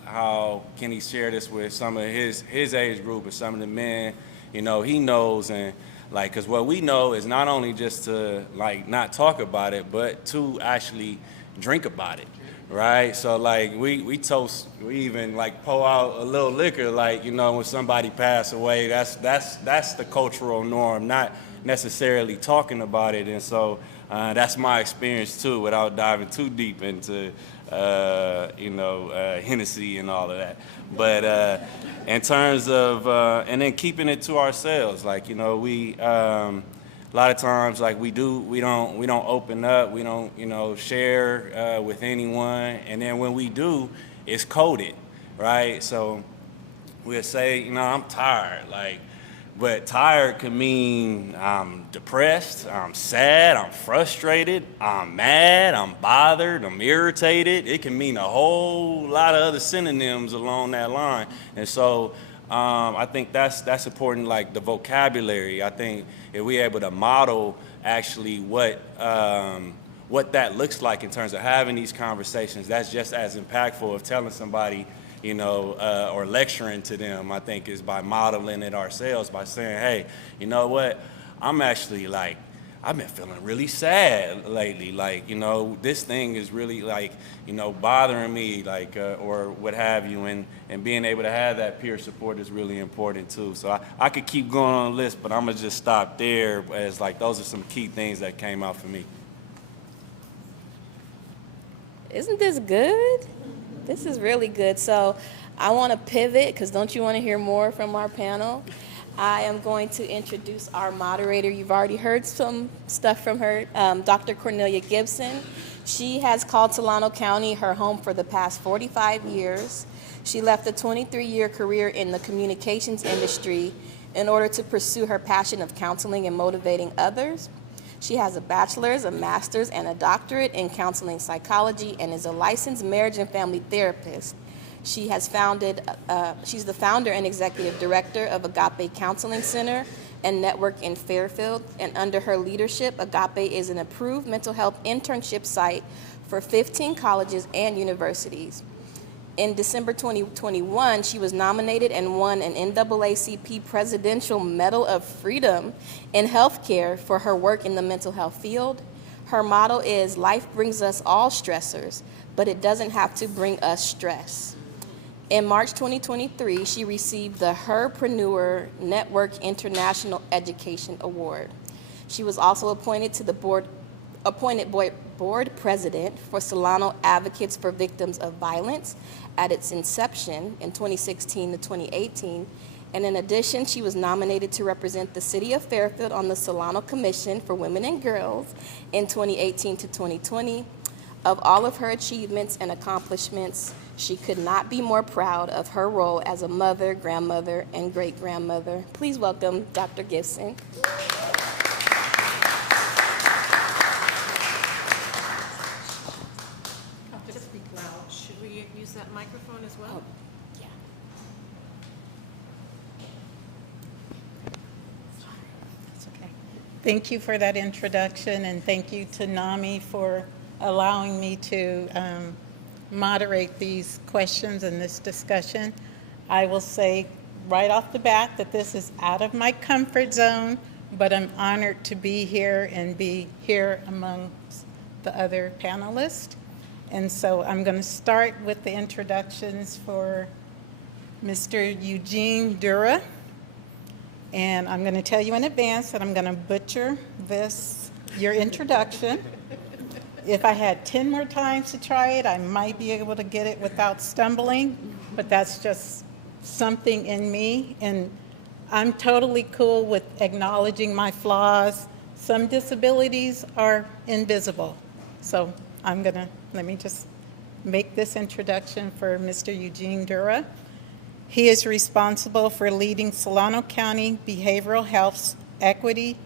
how can he share this with some of his age group and some of the men, he knows, and like, because what we know is not only just to like not talk about it, but to actually drink about it. Right, so like we toast, we even like pour out a little liquor, like when somebody passed away. That's the cultural norm, not necessarily talking about it. And so that's my experience too, without diving too deep into Hennessy and all of that. But in terms of and then keeping it to ourselves, like we. A lot of times, like we don't open up, we don't, share with anyone, and then when we do, it's coded, right? So we'll say, I'm tired, like, but tired can mean I'm depressed, I'm sad, I'm frustrated, I'm mad, I'm bothered, I'm irritated. It can mean a whole lot of other synonyms along that line, and so. I think that's important, like the vocabulary. I think if we're able to model actually what that looks like in terms of having these conversations, that's just as impactful of telling somebody, or lecturing to them, I think, is by modeling it ourselves, by saying, hey, you know what, I'm actually like, I've been feeling really sad lately. Like, this thing is really like, bothering me, like, or what have you. And being able to have that peer support is really important too. So I could keep going on the list, but I'm gonna just stop there as like, those are some key things that came out for me. Isn't this good? This is really good. So I want to pivot, because don't you want to hear more from our panel? I am going to introduce our moderator. You've already heard some stuff from her, Dr. Cornelia Gibson. She has called Solano County her home for the past 45 years. She left a 23-year career in the communications industry in order to pursue her passion of counseling and motivating others. She has a bachelor's, a master's, and a doctorate in counseling psychology, and is a licensed marriage and family therapist. She has she's the founder and executive director of Agape Counseling Center and Network in Fairfield. And under her leadership, Agape is an approved mental health internship site for 15 colleges and universities. In December 2021, she was nominated and won an NAACP Presidential Medal of Freedom in Healthcare for her work in the mental health field. Her motto is, life brings us all stressors, but it doesn't have to bring us stress. In March 2023, she received the Herpreneur Network International Education Award. She was also appointed to the board president for Solano Advocates for Victims of Violence at its inception in 2016 to 2018. And in addition, she was nominated to represent the city of Fairfield on the Solano Commission for Women and Girls in 2018 to 2020. Of all of her achievements and accomplishments, she could not be more proud of her role as a mother, grandmother, and great-grandmother. Please welcome Dr. Gibson. Just speak loud. Should we use that microphone as well? Yeah. That's okay. Thank you for that introduction, and thank you to NAMI for allowing me to moderate these questions and this discussion. I will say right off the bat that this is out of my comfort zone but I'm honored to be here and be here among the other panelists. And so I'm going to start with the introductions for Mr. Eugene Dura. And I'm going to tell you in advance that I'm going to butcher your introduction. If I had 10 more times to try it, I might be able to get it without stumbling, but that's just something in me. And I'm totally cool with acknowledging my flaws. Some disabilities are invisible. So let me just make this introduction for Mr. Eugene Dura. He is responsible for leading Solano County behavioral health equity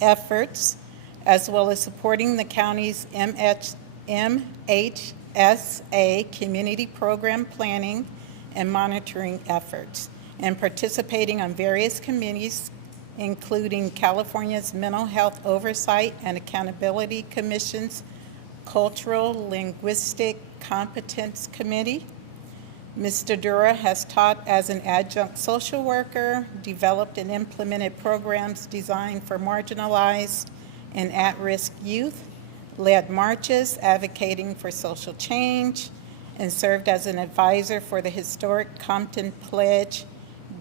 efforts, as well as supporting the county's MHSA community program planning and monitoring efforts, and participating on various committees, including California's Mental Health Oversight and Accountability Commission's Cultural Linguistic Competence Committee. Mr. Dura has taught as an adjunct social worker, developed and implemented programs designed for marginalized and at-risk youth, led marches advocating for social change, and served as an advisor for the historic Compton Pledge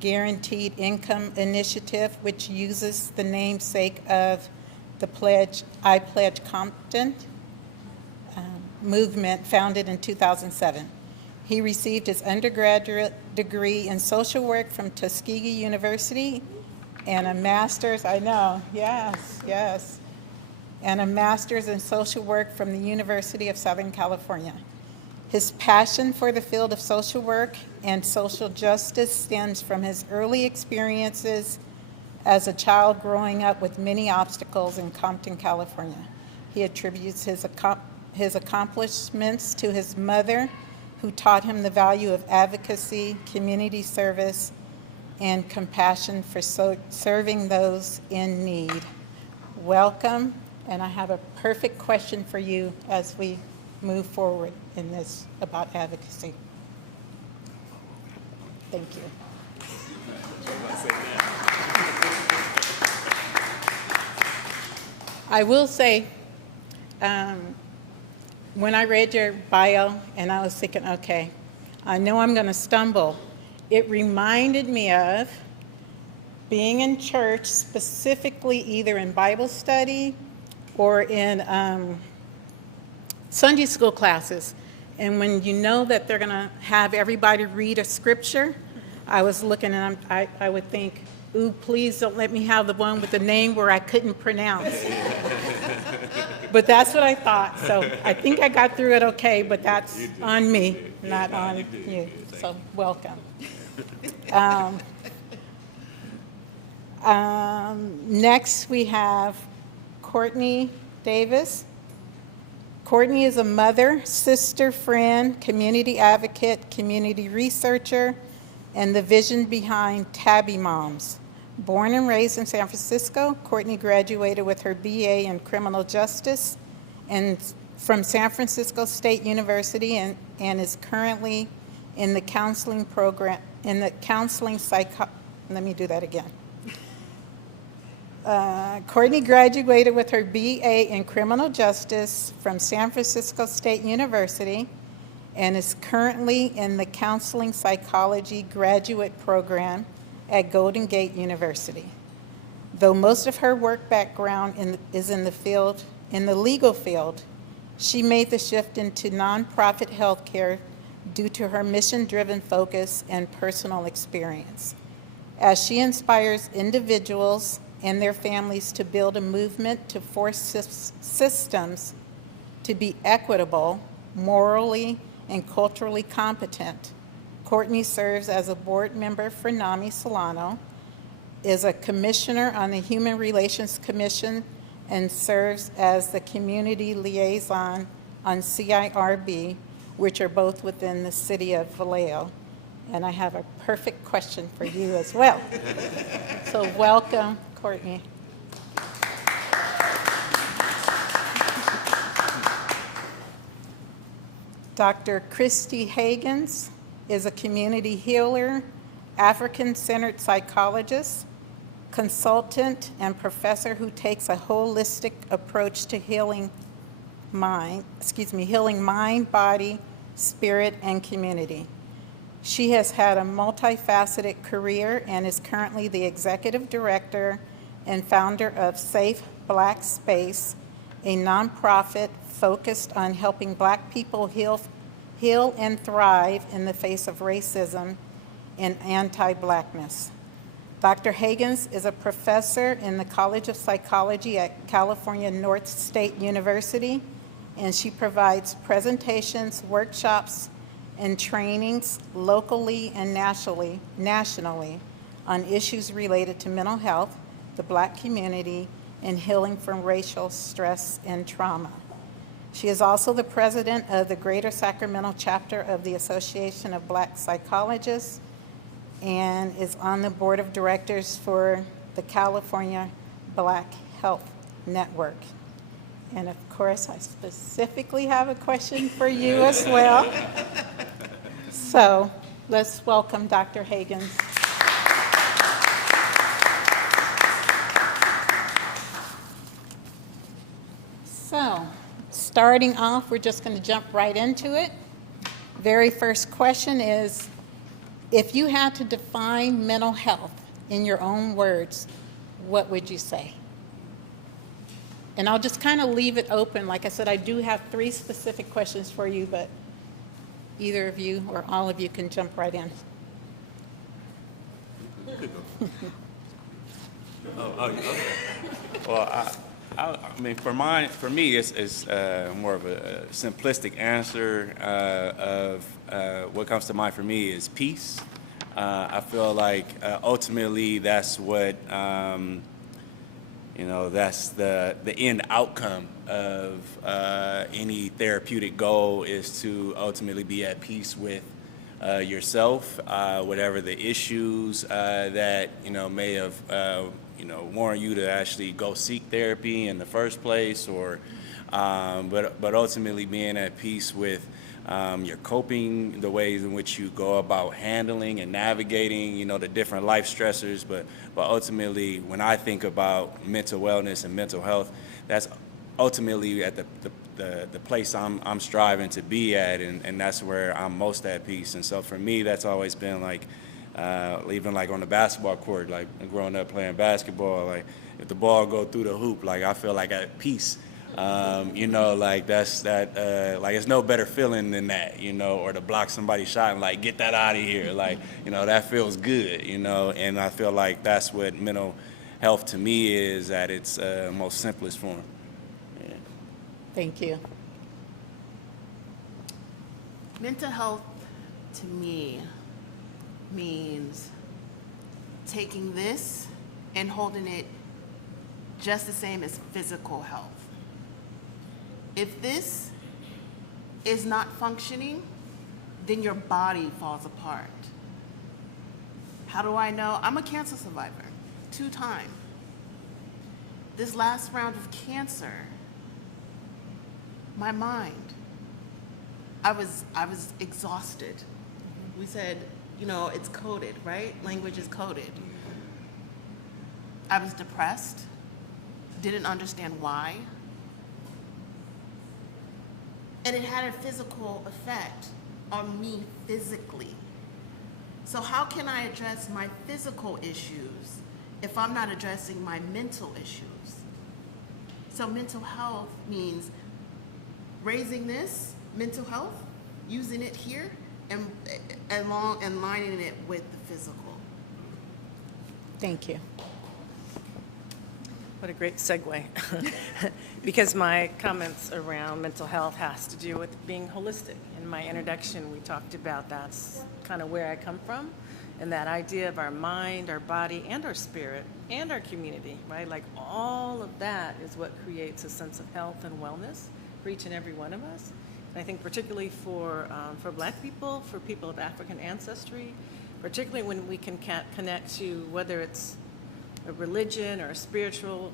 Guaranteed Income Initiative, which uses the namesake of the pledge, I Pledge Compton movement founded in 2007. He received his undergraduate degree in social work from Tuskegee University and a master's, and a master's in social work from the University of Southern California. His passion for the field of social work and social justice stems from his early experiences as a child growing up with many obstacles in Compton, California. He attributes his accomplishments to his mother, who taught him the value of advocacy, community service, and compassion for serving those in need. Welcome, and I have a perfect question for you as we move forward in this about advocacy. Thank you. I will say, when I read your bio and I was thinking, okay, I know I'm going to stumble, it reminded me of being in church, specifically either in Bible study or in Sunday school classes. And when you know that they're going to have everybody read a scripture, I was looking and I would think, ooh, please don't let me have the one with the name where I couldn't pronounce. But that's what I thought. So I think I got through it okay, but that's on me, not on you. So welcome. Next we have Courtney Davis. Courtney is a mother, sister, friend, community advocate, community researcher, and the vision behind Tabby Moms. Born and raised in San Francisco, Courtney graduated with her BA in criminal justice and from San Francisco State University and is currently in the counseling program, Courtney graduated with her BA in criminal justice from San Francisco State University and is currently in the counseling psychology graduate program at Golden Gate University. Though most of her work background is in the legal field, she made the shift into nonprofit healthcare due to her mission-driven focus and personal experience. As she inspires individuals and their families to build a movement to force systems to be equitable, morally, and culturally competent, Courtney serves as a board member for NAMI Solano, is a commissioner on the Human Relations Commission, and serves as the community liaison on CIRB, which are both within the city of Vallejo. And I have a perfect question for you as well. So welcome, Courtney. Dr. Christy Hagans is a community healer, African-centered psychologist, consultant and professor who takes a holistic approach to healing mind, body, spirit, and community. She has had a multifaceted career and is currently the executive director and founder of Safe Black Space, a nonprofit focused on helping Black people heal and thrive in the face of racism and anti-Blackness. Dr. Higgins is a professor in the College of Psychology at California North State University, and she provides presentations, workshops, and trainings locally and nationally on issues related to mental health, the Black community, and healing from racial stress and trauma. She is also the president of the Greater Sacramento chapter of the Association of Black Psychologists and is on the board of directors for the California Black Health Network. And of course, I specifically have a question for you as well. So let's welcome Dr. Higgins. So, starting off, we're just going to jump right into it. Very first question is, if you had to define mental health in your own words, what would you say? And I'll just kind of leave it open. Like I said, I do have 3 specific questions for you, but either of you or all of you can jump right in. Okay. Well, I mean, for me, it's more of a simplistic answer of what comes to mind for me is peace. I feel like ultimately that's what that's the end outcome of any therapeutic goal is to ultimately be at peace with yourself, whatever the issues that may have warrant you to actually go seek therapy in the first place, or but ultimately being at peace with your coping, the ways in which you go about handling and navigating, the different life stressors. But ultimately, when I think about mental wellness and mental health, that's ultimately at the place I'm striving to be at, and that's where I'm most at peace. And so for me, that's always been like, even like on the basketball court, like growing up playing basketball, like if the ball go through the hoop, like I feel like at peace. Like that's like it's no better feeling than that, or to block somebody's shot and like get that out of here, like that feels good, and I feel like that's what mental health to me is at its most simplest form. Yeah. Thank you. Mental health to me means taking this and holding it just the same as physical health. If this is not functioning, then your body falls apart. How do I know? I'm a cancer survivor, 2 times. This last round of cancer, my mind, I was exhausted. We said, it's coded, right? Language is coded. I was depressed, didn't understand why. And it had a physical effect on me physically. So how can I address my physical issues if I'm not addressing my mental issues? So mental health means raising this mental health, using it here, and lining it with the physical. Thank you. What a great segue. Because my comments around mental health has to do with being holistic. In my introduction, we talked about that's kind of where I come from, and that idea of our mind, our body, and our spirit, and our community, right? Like all of that is what creates a sense of health and wellness for each and every one of us. And I think particularly for Black people, for people of African ancestry, particularly when we can connect to whether it's a religion or a spiritual,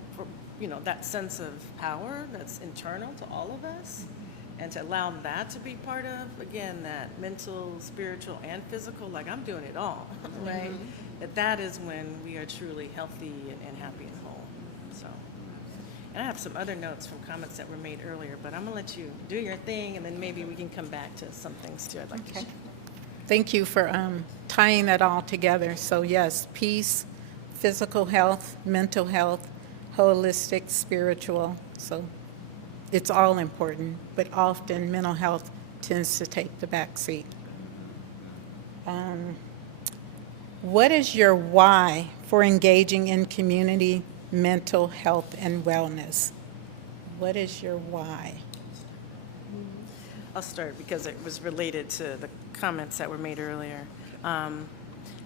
that sense of power that's internal to all of us, and to allow that to be part of, again, that mental, spiritual, and physical, like I'm doing it all, right? That is when we are truly healthy and happy and whole. So, and I have some other notes from comments that were made earlier, but I'm gonna let you do your thing, and then maybe we can come back to some things too I'd like to share. Thank you for tying that all together. So yes, peace, physical health, mental health, holistic, spiritual. So it's all important, but often mental health tends to take the back seat. What is your why for engaging in community mental health and wellness? What is your why? I'll start because it was related to the comments that were made earlier.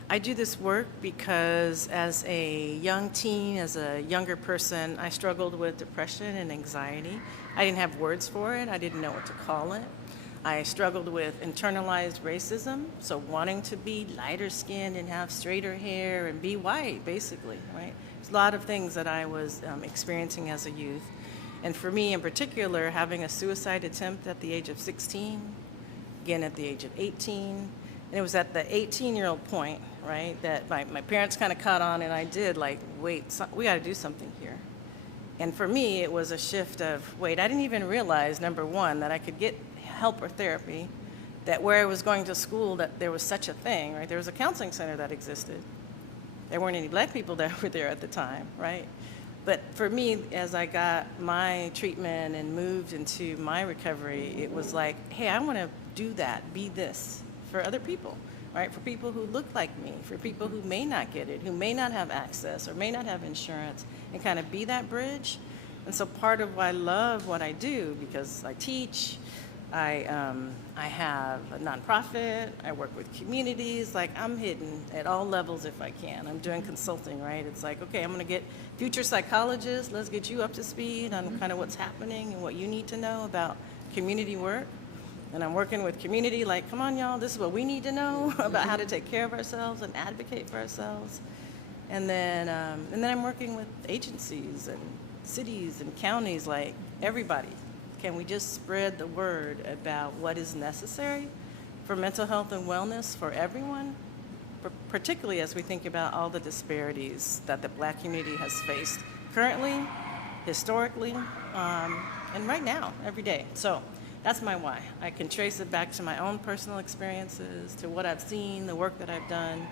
I do this work because as a young teen, as a younger person, I struggled with depression and anxiety. I didn't have words for it. I didn't know what to call it. I struggled with internalized racism, so wanting to be lighter skinned and have straighter hair and be white, basically, right? There's a lot of things that I was experiencing as a youth. And for me in particular, having a suicide attempt at the age of 16, again at the age of 18, and it was at the 18-year-old point, right, that my parents kind of caught on, and I did, like, wait, we got to do something here. And for me, it was a shift of, wait, I didn't even realize, number one, that I could get help or therapy, that where I was going to school, that there was such a thing, right? There was a counseling center that existed. There weren't any black people that were there at the time, right? But for me, as I got my treatment and moved into my recovery, it was like, hey, I want to do that, be this for other people, right? For people who look like me, for people who may not get it, who may not have access or may not have insurance, and kind of be that bridge. And so part of why I love what I do, because I teach, I have a nonprofit, I work with communities, like I'm hidden at all levels if I can. I'm doing consulting, right? It's like, okay, I'm gonna get future psychologists, let's get you up to speed on kind of what's happening and what you need to know about community work. And I'm working with community, like, come on y'all, this is what we need to know about how to take care of ourselves and advocate for ourselves. And then I'm working with agencies and cities and counties, like everybody. Can we just spread the word about what is necessary for mental health and wellness for everyone, particularly as we think about all the disparities that the Black community has faced currently, historically, and right now, every day. So that's my why. I can trace it back to my own personal experiences, to what I've seen, the work that I've done,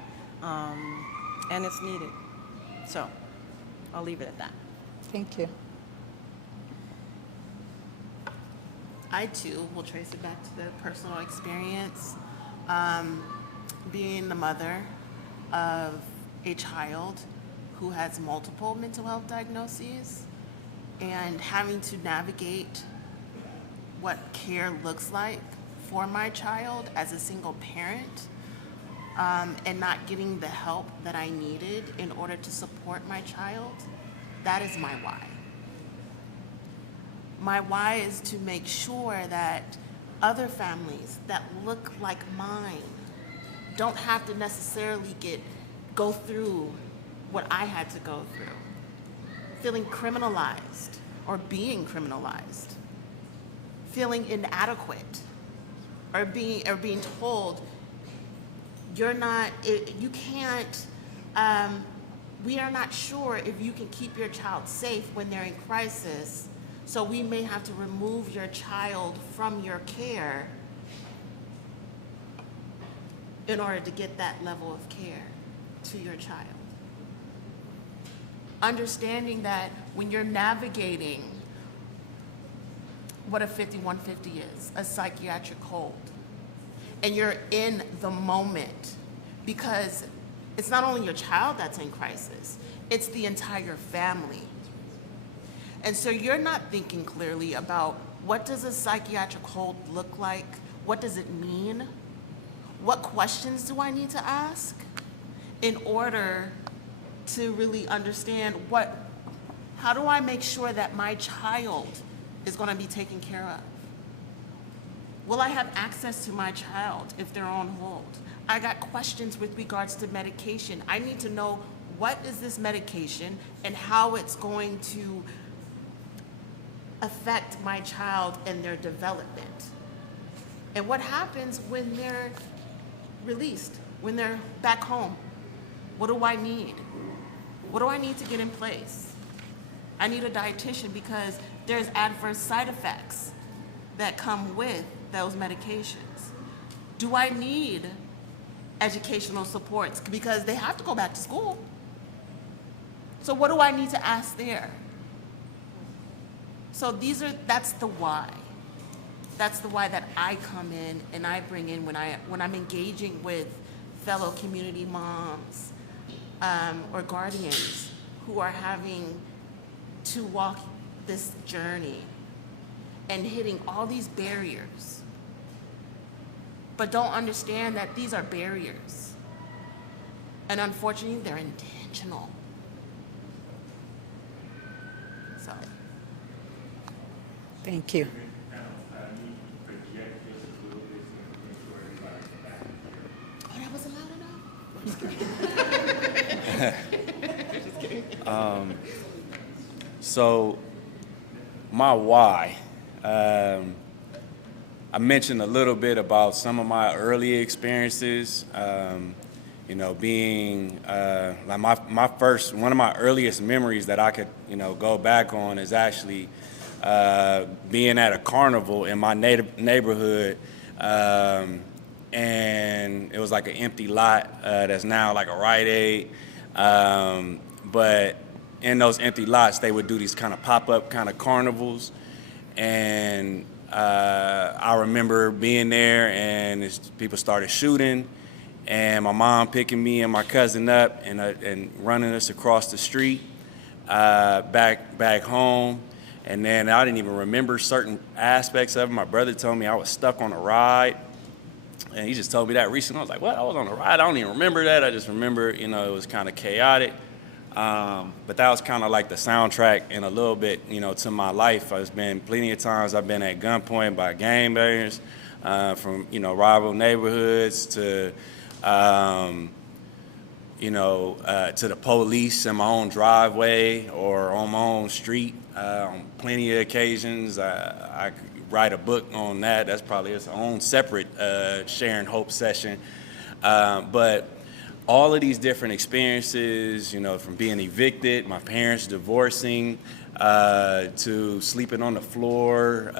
and it's needed. So I'll leave it at that. Thank you. I too will trace it back to the personal experience. Being the mother of a child who has multiple mental health diagnoses and having to navigate what care looks like for my child as a single parent, and not getting the help that I needed in order to support my child, that is my why. My why is to make sure that other families that look like mine don't have to necessarily go through what I had to go through. Feeling criminalized or being criminalized. Feeling inadequate or being told you can't, we are not sure if you can keep your child safe when they're in crisis. So we may have to remove your child from your care in order to get that level of care to your child. Understanding that when you're navigating what a 5150 is, a psychiatric hold, and you're in the moment, because it's not only your child that's in crisis, it's the entire family. And so you're not thinking clearly about what does a psychiatric hold look like? What does it mean? What questions do I need to ask in order to really understand how do I make sure that my child is going to be taken care of? Will I have access to my child if they're on hold? I got questions with regards to medication. I need to know what is this medication and how it's going to affect my child and their development? And what happens when they're released, when they're back home? What do I need? What do I need to get in place? I need a dietitian because there's adverse side effects that come with those medications. Do I need educational supports because they have to go back to school? So what do I need to ask there? So that's the why. That's the why that I come in and I bring in when I'm engaging with fellow community moms or guardians who are having to walk this journey and hitting all these barriers, but don't understand that these are barriers. And unfortunately, they're intentional. So. Thank you. Oh, that wasn't loud enough? Just kidding. So my why, I mentioned a little bit about some of my early experiences, you know, being like one of my earliest memories that I could, you know, go back on is actually being at a carnival in my native neighborhood, and it was like an empty lot that's now like a Rite Aid, but in those empty lots, they would do these kind of pop-up kind of carnivals. And I remember being there and people started shooting, and my mom picking me and my cousin up and running us across the street back home. And then I didn't even remember certain aspects of it. My brother told me I was stuck on a ride. And he just told me that recently. I was like, what? I was on a ride? I don't even remember that. I just remember, you know, it was kind of chaotic. But that was kind of like the soundtrack and a little bit, you know, to my life. There's been plenty of times I've been at gunpoint by gangbangers from, you know, rival neighborhoods to, you know, to the police in my own driveway or on my own street. On plenty of occasions, I could write a book on that. That's probably its own separate Sharing Hope session. But all of these different experiences, you know, from being evicted, my parents divorcing, to sleeping on the floor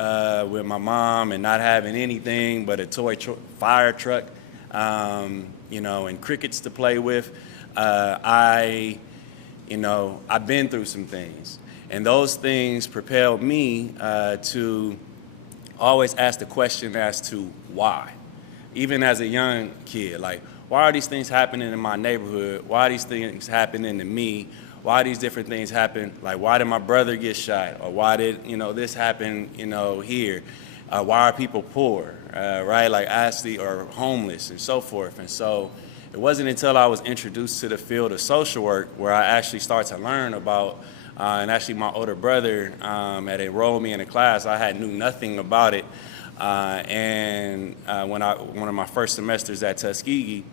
with my mom and not having anything but a toy fire truck, you know, and crickets to play with. I've been through some things. And those things propelled me to always ask the question as to why. Even as a young kid, like, why are these things happening in my neighborhood? Why are these things happening to me? Why these different things happen? Like, why did my brother get shot? Or why did, you know, this happen, you know, here? Why are people poor, right? Like, or homeless and so forth. And so it wasn't until I was introduced to the field of social work where I actually started to learn about, and actually my older brother had enrolled me in a class. I knew nothing about it. One of my first semesters at Tuskegee,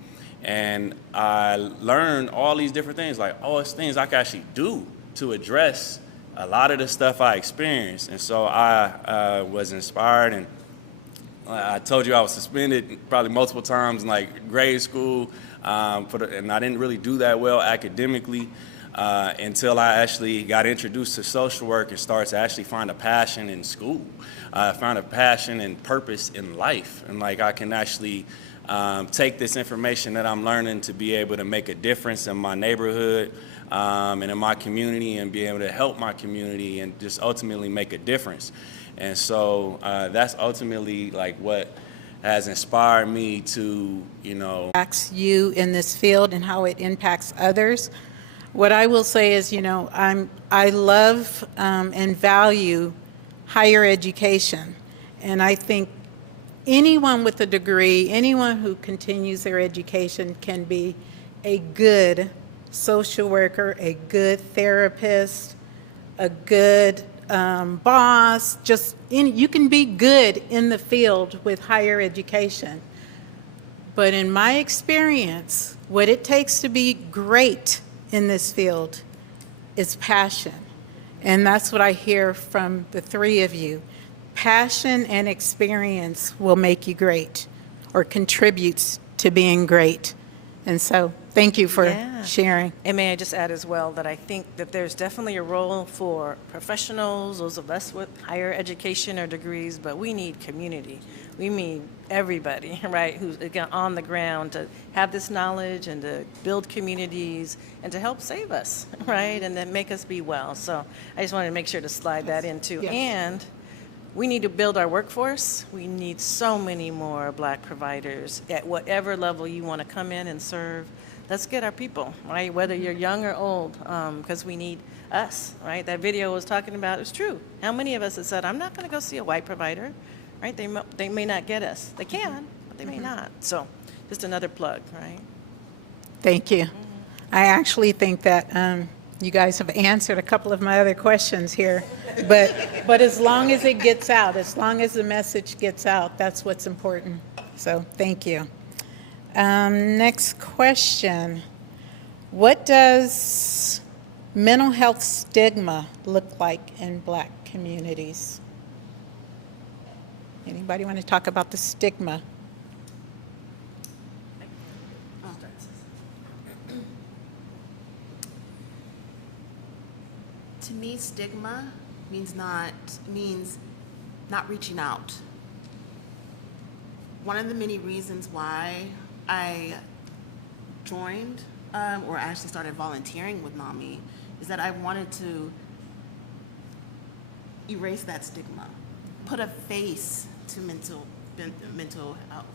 and I learned all these different things, like, oh, it's things I can actually do to address a lot of the stuff I experienced. And so I was inspired, and I told you I was suspended probably multiple times in like grade school, and I didn't really do that well academically until I actually got introduced to social work and started to actually find a passion in school. I found a passion and purpose in life, and like I can actually take this information that I'm learning to be able to make a difference in my neighborhood and in my community, and be able to help my community and just ultimately make a difference. And so that's ultimately like what has inspired me to, you know, Impacts you in this field and how it impacts others. What I will say is, you know, I love and value higher education, and I think anyone with a degree, anyone who continues their education can be a good social worker, a good therapist, a good boss. You can be good in the field with higher education. But in my experience, what it takes to be great in this field is passion. And that's what I hear from the three of you. Passion and experience will make you great, or contributes to being great. And so, thank you for sharing. And may I just add as well that I think that there's definitely a role for professionals, those of us with higher education or degrees, but we need community. We need everybody, right, who's again on the ground to have this knowledge and to build communities and to help save us, right, and then make us be well. So I just wanted to make sure to slide that in too. Yes. And we need to build our workforce. We need so many more Black providers at whatever level you want to come in and serve. Let's get our people, right? Whether you're young or old, because we need us, right? That video was talking about, it's true. How many of us have said, I'm not going to go see a white provider, right? They may not get us. They can, but they may not. So just another plug, right? Thank you. I actually think that you guys have answered a couple of my other questions here. But as long as it gets out, as long as the message gets out, that's what's important. So thank you. Next question. What does mental health stigma look like in Black communities? Anybody want to talk about the stigma? To me, stigma means not reaching out. One of the many reasons why I joined or actually started volunteering with NAMI is that I wanted to erase that stigma, put a face to mental health.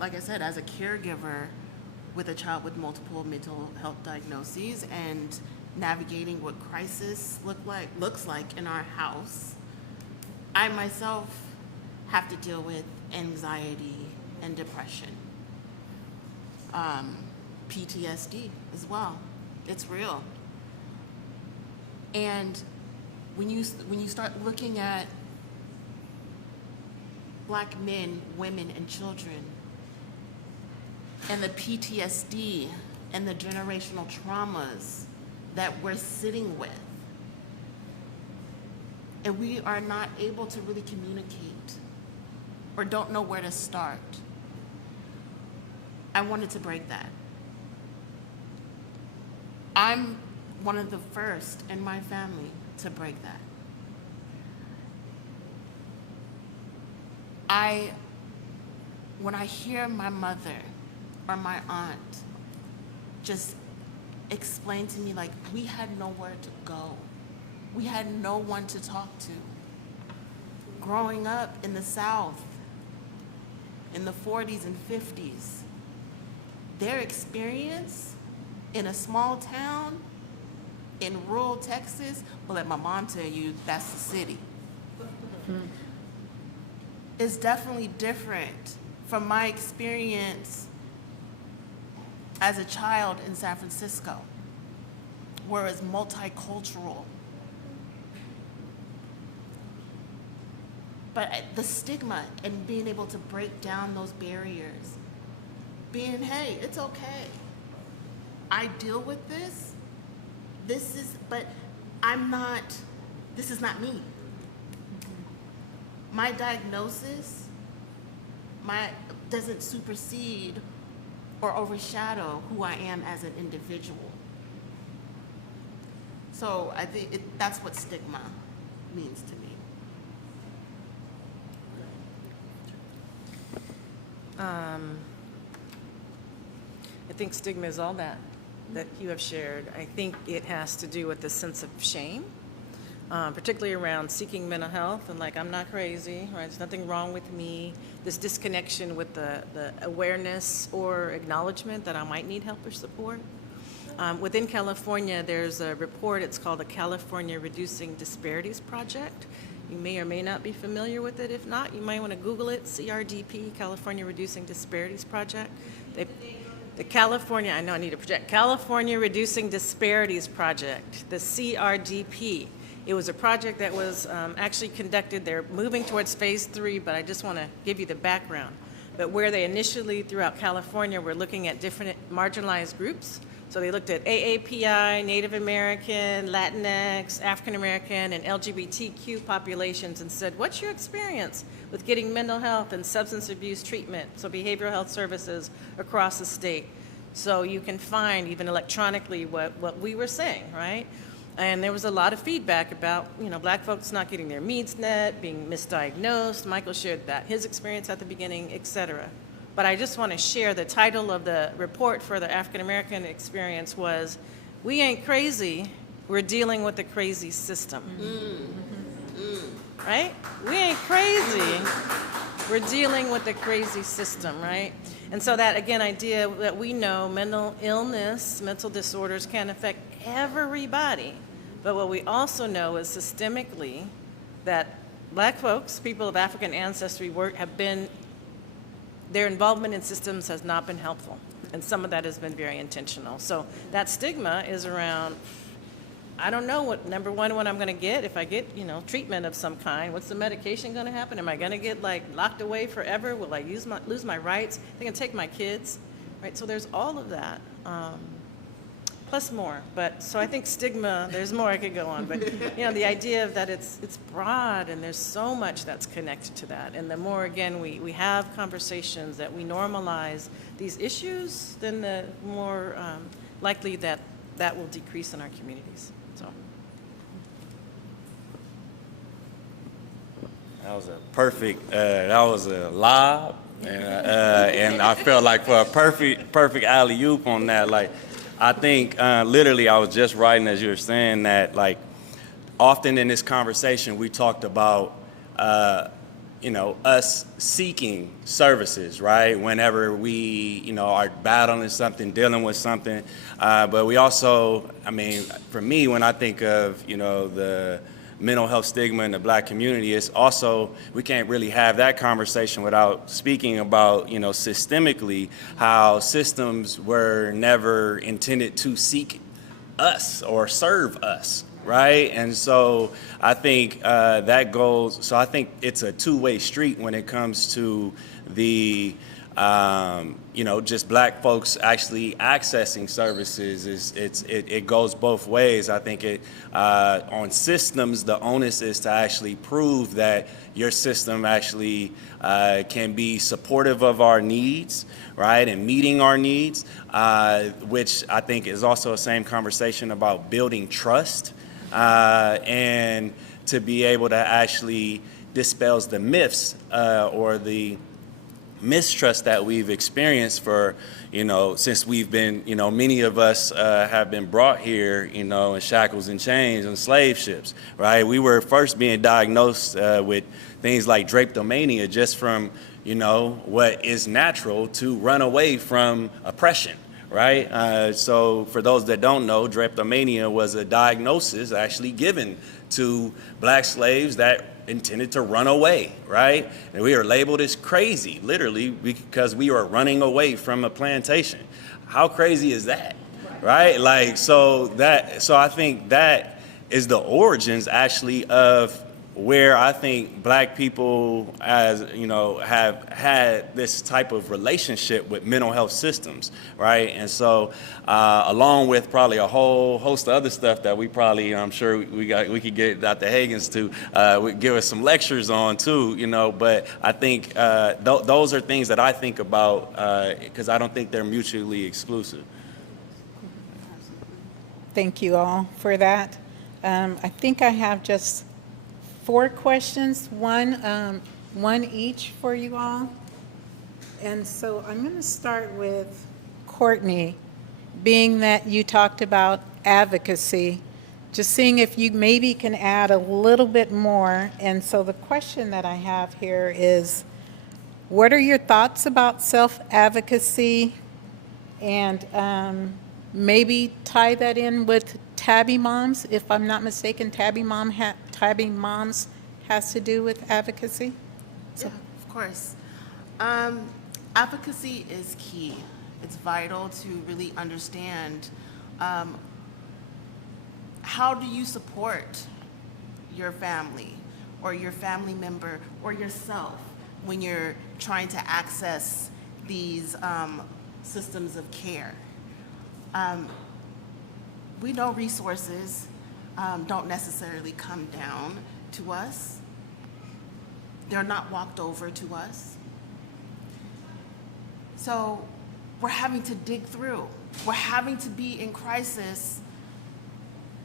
Like I said, as a caregiver with a child with multiple mental health diagnoses and navigating what crisis looks like in our house, I myself have to deal with anxiety and depression, PTSD as well. It's real. And when you start looking at Black men, women, and children, and the PTSD and the generational traumas that we're sitting with, and we are not able to really communicate or don't know where to start, I wanted to break that. I'm one of the first in my family to break that. When I hear my mother or my aunt just explain to me, like, we had nowhere to go. We had no one to talk to. Growing up in the South, in the 40s and 50s, their experience in a small town in rural Texas, well, let my mom tell you, that's the city. It's definitely different from my experience as a child in San Francisco, where it's multicultural. But the stigma and being able to break down those barriers, being, hey, it's okay. I deal with this. But this is not me. My diagnosis doesn't supersede or overshadow who I am as an individual. So I think that's what stigma means to me. I think stigma is all that you have shared. I think it has to do with the sense of shame, particularly around seeking mental health and like, I'm not crazy, right? There's nothing wrong with me. This disconnection with the awareness or acknowledgement that I might need help or support. Within California, there's a report, it's called the California Reducing Disparities Project. You may or may not be familiar with it. If not, you might want to Google it, CRDP, California Reducing Disparities Project. The California, I know I need to project, California Reducing Disparities Project, the CRDP. It was a project that was actually conducted. They're moving towards phase 3, but I just want to give you the background. But where they initially, throughout California, were looking at different marginalized groups, So they looked at AAPI, Native American, Latinx, African American, and LGBTQ populations and said, what's your experience with getting mental health and substance abuse treatment, so behavioral health services across the state? So you can find even electronically what we were saying, right? And there was a lot of feedback about, Black folks not getting their needs met, being misdiagnosed. Michael shared that, his experience at the beginning, et cetera. But I just want to share the title of the report for the African American experience was, "We Ain't Crazy, We're Dealing with the Crazy System." Right? We ain't crazy, we're dealing with the crazy system, right? And so that, again, idea that we know mental illness, mental disorders can affect everybody. But what we also know is systemically that Black folks, people of African ancestry, their involvement in systems has not been helpful. And some of that has been very intentional. So that stigma is around, I don't know what I'm going to get if I get, treatment of some kind. What's the medication going to happen? Am I going to get locked away forever? Will I lose my rights? They're going to take my kids, right? So there's all of that, plus more. But so I think stigma, there's more I could go on. But the idea of that it's broad and there's so much that's connected to that. And the more, again, we have conversations that we normalize these issues, then the more likely that will decrease in our communities. That was a perfect, that was a lob, and I felt like for a perfect alley-oop on that, I think literally I was just writing as you were saying that, often in this conversation we talked about, us seeking services, right? Whenever we, are battling something, dealing with something, but we also, for me, when I think of, the mental health stigma in the Black community, it's also, we can't really have that conversation without speaking about, systemically, how systems were never intended to seek us or serve us, right? And so I think that goes, so I think it's a two-way street when it comes to the just Black folks actually accessing services. It goes both ways. I think on systems, the onus is to actually prove that your system actually can be supportive of our needs, right, and meeting our needs, which I think is also the same conversation about building trust, and to be able to actually dispels the myths or the mistrust that we've experienced for, since we've been, many of us have been brought here, in shackles and chains on slave ships, right? We were first being diagnosed with things like drapetomania just from, what is natural to run away from oppression, right? So for those that don't know, drapetomania was a diagnosis actually given to Black slaves that intended to run away, right? And we are labeled as crazy, literally, because we are running away from a plantation. How crazy is that, right? So I think that is the origins actually of where I think Black people, have had this type of relationship with mental health systems, right? And so, along with probably a whole host of other stuff that we probably, I'm sure we could get Dr. Hagens to give us some lectures on too, But I think those are things that I think about because I don't think they're mutually exclusive. Thank you all for that. I think I have just 4 questions, one each for you all. And so I'm going to start with Courtney, being that you talked about advocacy, just seeing if you maybe can add a little bit more. And so the question that I have here is, what are your thoughts about self-advocacy? And maybe tie that in with Tabby Moms, if I'm not mistaken. Tabby Moms has to do with advocacy? Yeah, of course. Advocacy is key. It's vital to really understand how do you support your family or your family member or yourself when you're trying to access these systems of care. We know resources don't necessarily come down to us. They're not walked over to us. So we're having to dig through. We're having to be in crisis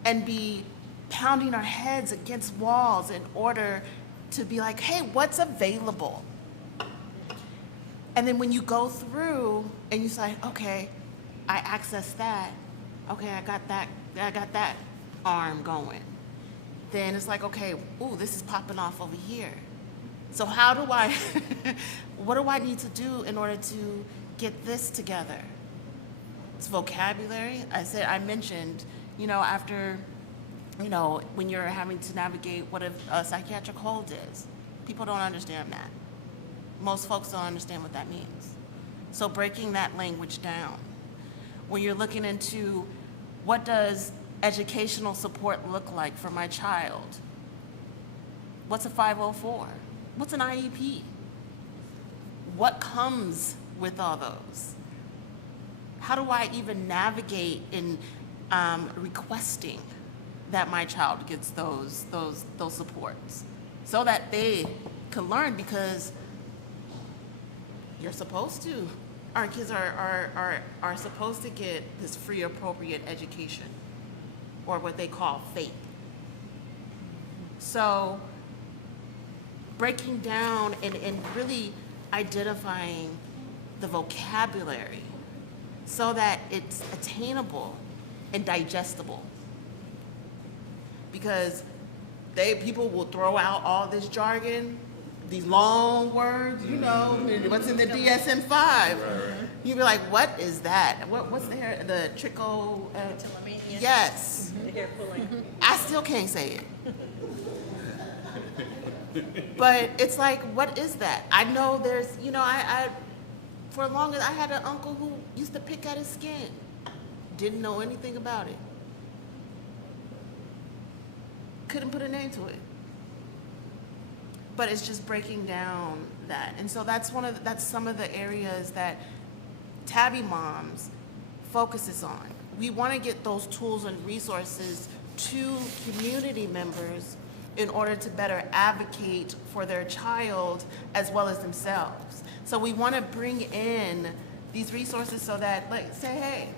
and be pounding our heads against walls in order to be like, hey, what's available? And then when you go through and you say, okay, I access that. Okay, I got that arm going. Then it's like, okay, ooh, this is popping off over here. So how do I, what do I need to do in order to get this together? It's vocabulary. I mentioned, after, when you're having to navigate what a psychiatric hold is, people don't understand that. Most folks don't understand what that means. So breaking that language down. When you're looking into what does educational support look like for my child? What's a 504? What's an IEP? What comes with all those? How do I even navigate in requesting that my child gets those supports so that they can learn, because you're supposed to. Our kids are supposed to get this free, appropriate education, or what they call FAPE. So breaking down and really identifying the vocabulary so that it's attainable and digestible. Because people will throw out all this jargon, these long words, what's in the DSM-5. You'd be like, what is that? What's the tricho? Yes. The hair pulling. I still can't say it. But it's like, what is that? I know there's, for as long as I had an uncle who used to pick at his skin. Didn't know anything about it. Couldn't put a name to it. But it's just breaking down that. And so that's some of the areas that Tabby Moms focuses on. We want to get those tools and resources to community members in order to better advocate for their child as well as themselves. So we want to bring in these resources so that, say, hey,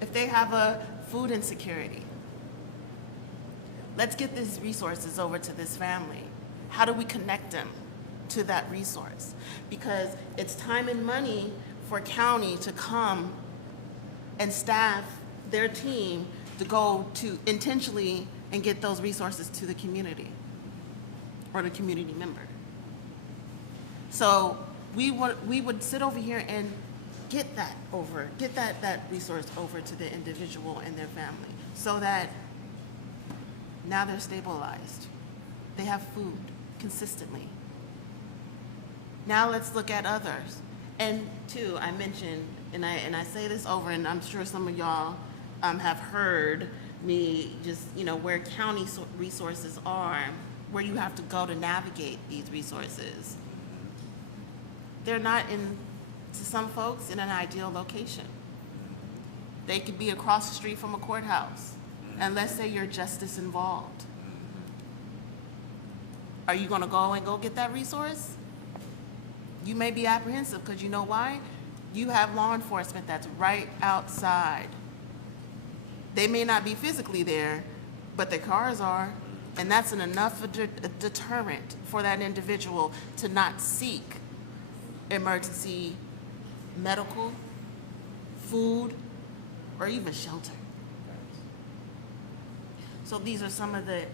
if they have a food insecurity, let's get these resources over to this family. How do we connect them to that resource? Because it's time and money for county to come and staff their team to go to intentionally and get those resources to the community or the community member. So we would sit over here and get that resource over to the individual and their family so that now they're stabilized. They have food consistently. Now let's look at others. And two, I mentioned, and I say this over, and I'm sure some of y'all have heard me just, where county resources are, where you have to go to navigate these resources. They're not to some folks, in an ideal location. They could be across the street from a courthouse, and let's say you're justice involved. Are you gonna go and get that resource? You may be apprehensive because you know why? You have law enforcement that's right outside. They may not be physically there, but their cars are, and that's enough deterrent for that individual to not seek emergency medical, food, or even shelter. So these are some of the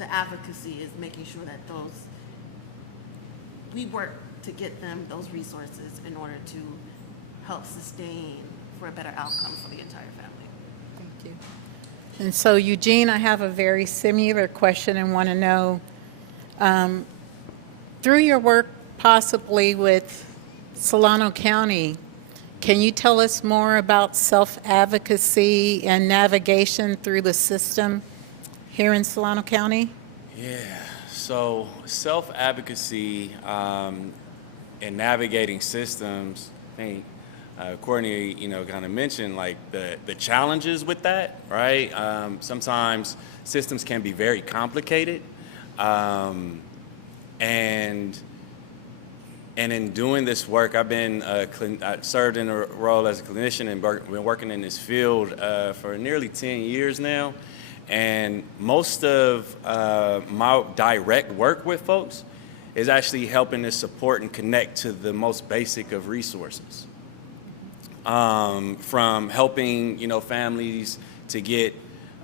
advocacy, is making sure that we work to get them those resources in order to help sustain for a better outcome for the entire family. Thank you. And so, Eugene, I have a very similar question and want to know, through your work possibly with Solano County, can you tell us more about self-advocacy and navigation through the system here in Solano County? Yeah, so self-advocacy and navigating systems, I think Courtney, kind of mentioned, like the challenges with that, right? Sometimes systems can be very complicated, and in doing this work, I've been I served in a role as a clinician and been working in this field for nearly 10 years now. And most of my direct work with folks is actually helping to support and connect to the most basic of resources. From helping, families to get,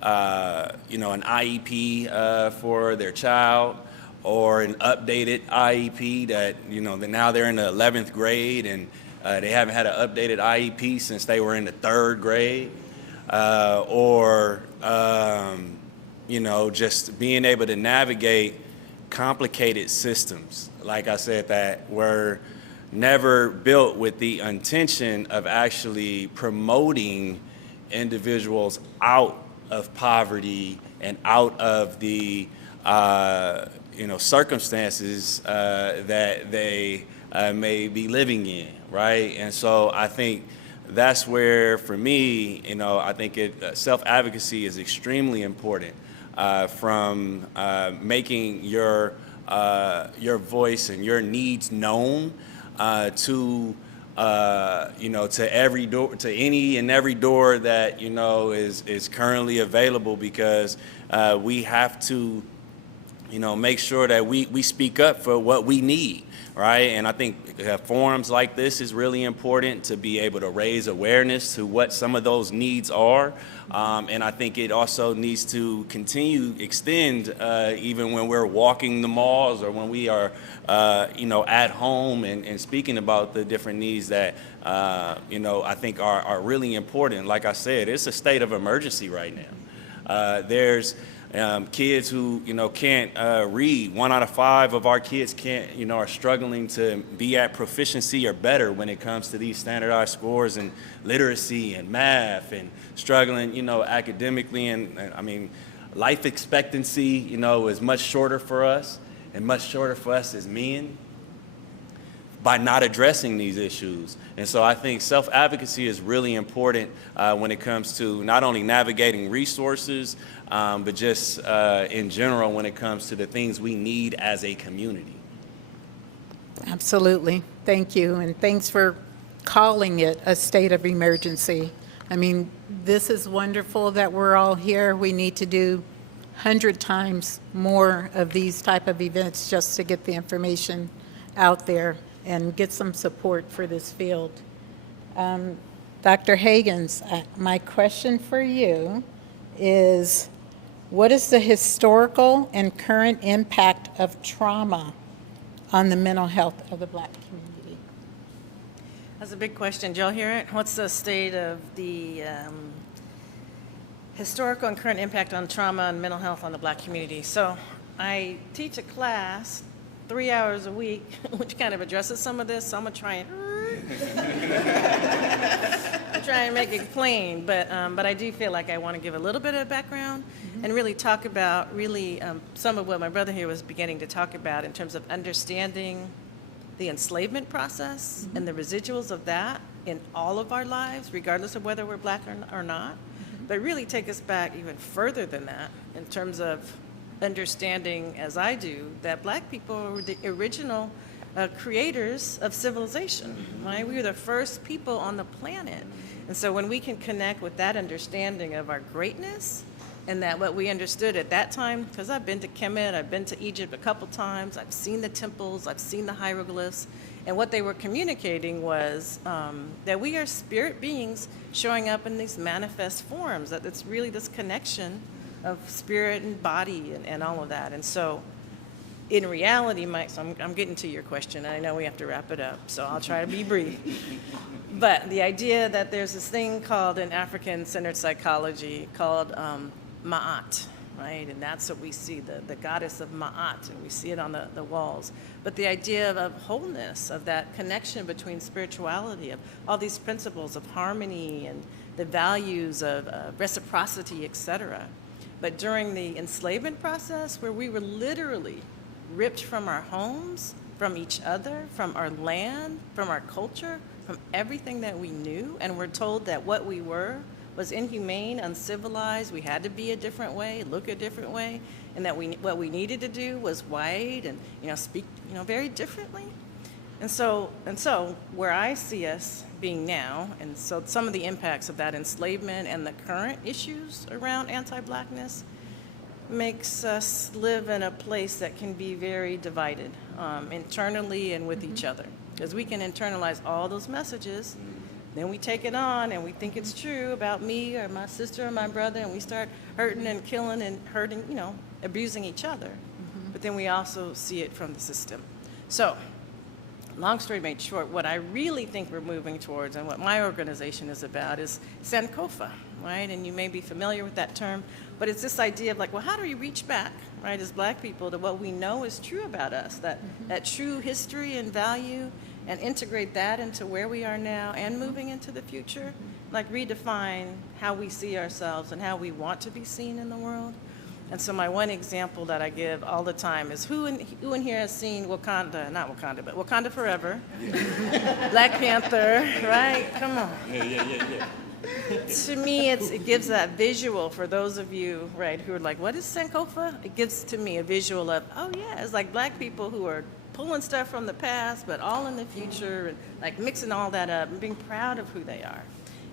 an IEP for their child, or an updated IEP that, that now they're in the 11th grade and they haven't had an updated IEP since they were in the 3rd grade, or just being able to navigate complicated systems, like I said, that were never built with the intention of actually promoting individuals out of poverty and out of the circumstances that they may be living in, right? And so I think that's where, for me, I think self-advocacy is extremely important, from making your voice and your needs known to every door, to any and every door that is currently available, because we have to make sure that we speak up for what we need, right? And I think forums like this is really important to be able to raise awareness to what some of those needs are. And I think it also needs to extend even when we're walking the malls, or when we are, at home and speaking about the different needs that, I think are really important. Like I said, it's a state of emergency right now. There's kids who, can't read. 1 out of 5 of our kids can't, are struggling to be at proficiency or better when it comes to these standardized scores in literacy and math, and struggling, academically. And I mean, life expectancy, is much shorter for us, and much shorter for us as men, by not addressing these issues. And so I think self-advocacy is really important when it comes to not only navigating resources, but just in general when it comes to the things we need as a community. Absolutely. Thank you. And thanks for calling it a state of emergency. I mean, this is wonderful that we're all here. We need to do 100 times more of these type of events just to get the information out there and get some support for this field. Dr. Hagans, my question for you is, what is the historical and current impact of trauma on the mental health of the Black community? That's a big question. Did y'all hear it? What's the state of the historical and current impact on trauma and mental health on the Black community? So I teach a class 3 hours a week, which kind of addresses some of this, so I'm gonna try and make it plain, but I do feel like I want to give a little bit of background and really talk about some of what my brother here was beginning to talk about in terms of understanding the enslavement process and the residuals of that in all of our lives, regardless of whether we're Black or not, but really take us back even further than that in terms of understanding, as I do, that Black people were the original creators of civilization, right? We were the first people on the planet. And so when we can connect with that understanding of our greatness, and that what we understood at that time, because I've been to Kemet, I've been to Egypt a couple times, I've seen the temples, I've seen the hieroglyphs, and what they were communicating was that we are spirit beings showing up in these manifest forms, that it's really this connection of spirit and body and all of that. And so in reality, Mike, so I'm getting to your question. I know we have to wrap it up, so I'll try to be brief. But the idea that there's this thing called in African-centered psychology called Ma'at, right? And that's what we see, the goddess of Ma'at, and we see it on the walls. But the idea of wholeness, of that connection between spirituality, of all these principles of harmony and the values of reciprocity, etc. But during the enslavement process, where we were literally ripped from our homes from each other, from our land, from our culture, from everything that we knew, and we're told that what we were was inhumane, uncivilized, we had to be a different way, look a different way, and that what we needed to do was white and, speak, very differently. And so where I see us being now, and so some of the impacts of that enslavement and the current issues around anti-Blackness makes us live in a place that can be very divided, internally and with each other. Because we can internalize all those messages, then we take it on and we think it's true about me or my sister or my brother, and we start hurting and killing and hurting, abusing each other. But then we also see it from the system. So, long story made short, what I really think we're moving towards and what my organization is about is Sankofa, right? And you may be familiar with that term, but it's this idea of like, well, how do we reach back, right, as Black people to what we know is true about us, that true history and value, and integrate that into where we are now and moving into the future, like redefine how we see ourselves and how we want to be seen in the world. And so my one example that I give all the time is who in here has seen Wakanda, not Wakanda, but Wakanda Forever, Black Panther, right? Come on. Yeah. To me, it gives that visual for those of you, right, who are like, what is Sankofa? It gives to me a visual of, oh yeah, it's like Black people who are pulling stuff from the past, but all in the future, and like mixing all that up and being proud of who they are.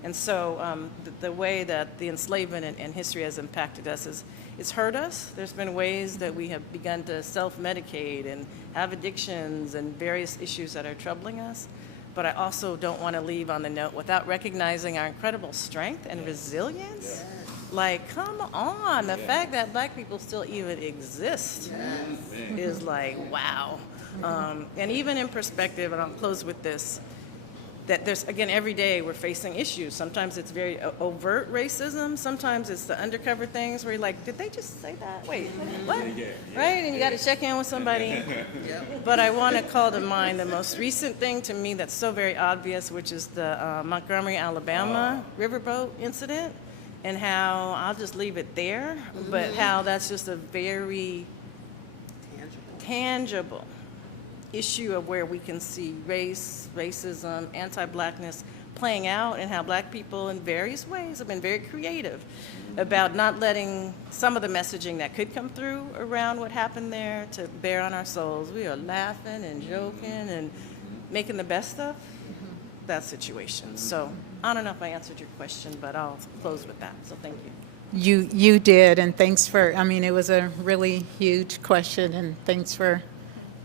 And so the way that the enslavement and history has impacted us is it's hurt us. There's been ways that we have begun to self-medicate and have addictions and various issues that are troubling us. But I also don't want to leave on the note without recognizing our incredible strength and resilience. Like, come on, the fact that Black people still even exist is like, wow. And even in perspective, and I'll close with this, that there's, again, every day we're facing issues. Sometimes it's very overt racism. Sometimes it's the undercover things where you're like, did they just say that? Wait, what? Right? And you got to check in with somebody. But I want to call to mind the most recent thing to me that's so very obvious, which is the Montgomery, Alabama riverboat incident, and how, I'll just leave it there, but how that's just a very tangible issue of where we can see race, racism, anti-Blackness playing out, and how Black people in various ways have been very creative about not letting some of the messaging that could come through around what happened there to bear on our souls. We are laughing and joking and making the best of that situation. So I don't know if I answered your question, but I'll close with that. So thank you. You did, and thanks for, it was a really huge question, and thanks for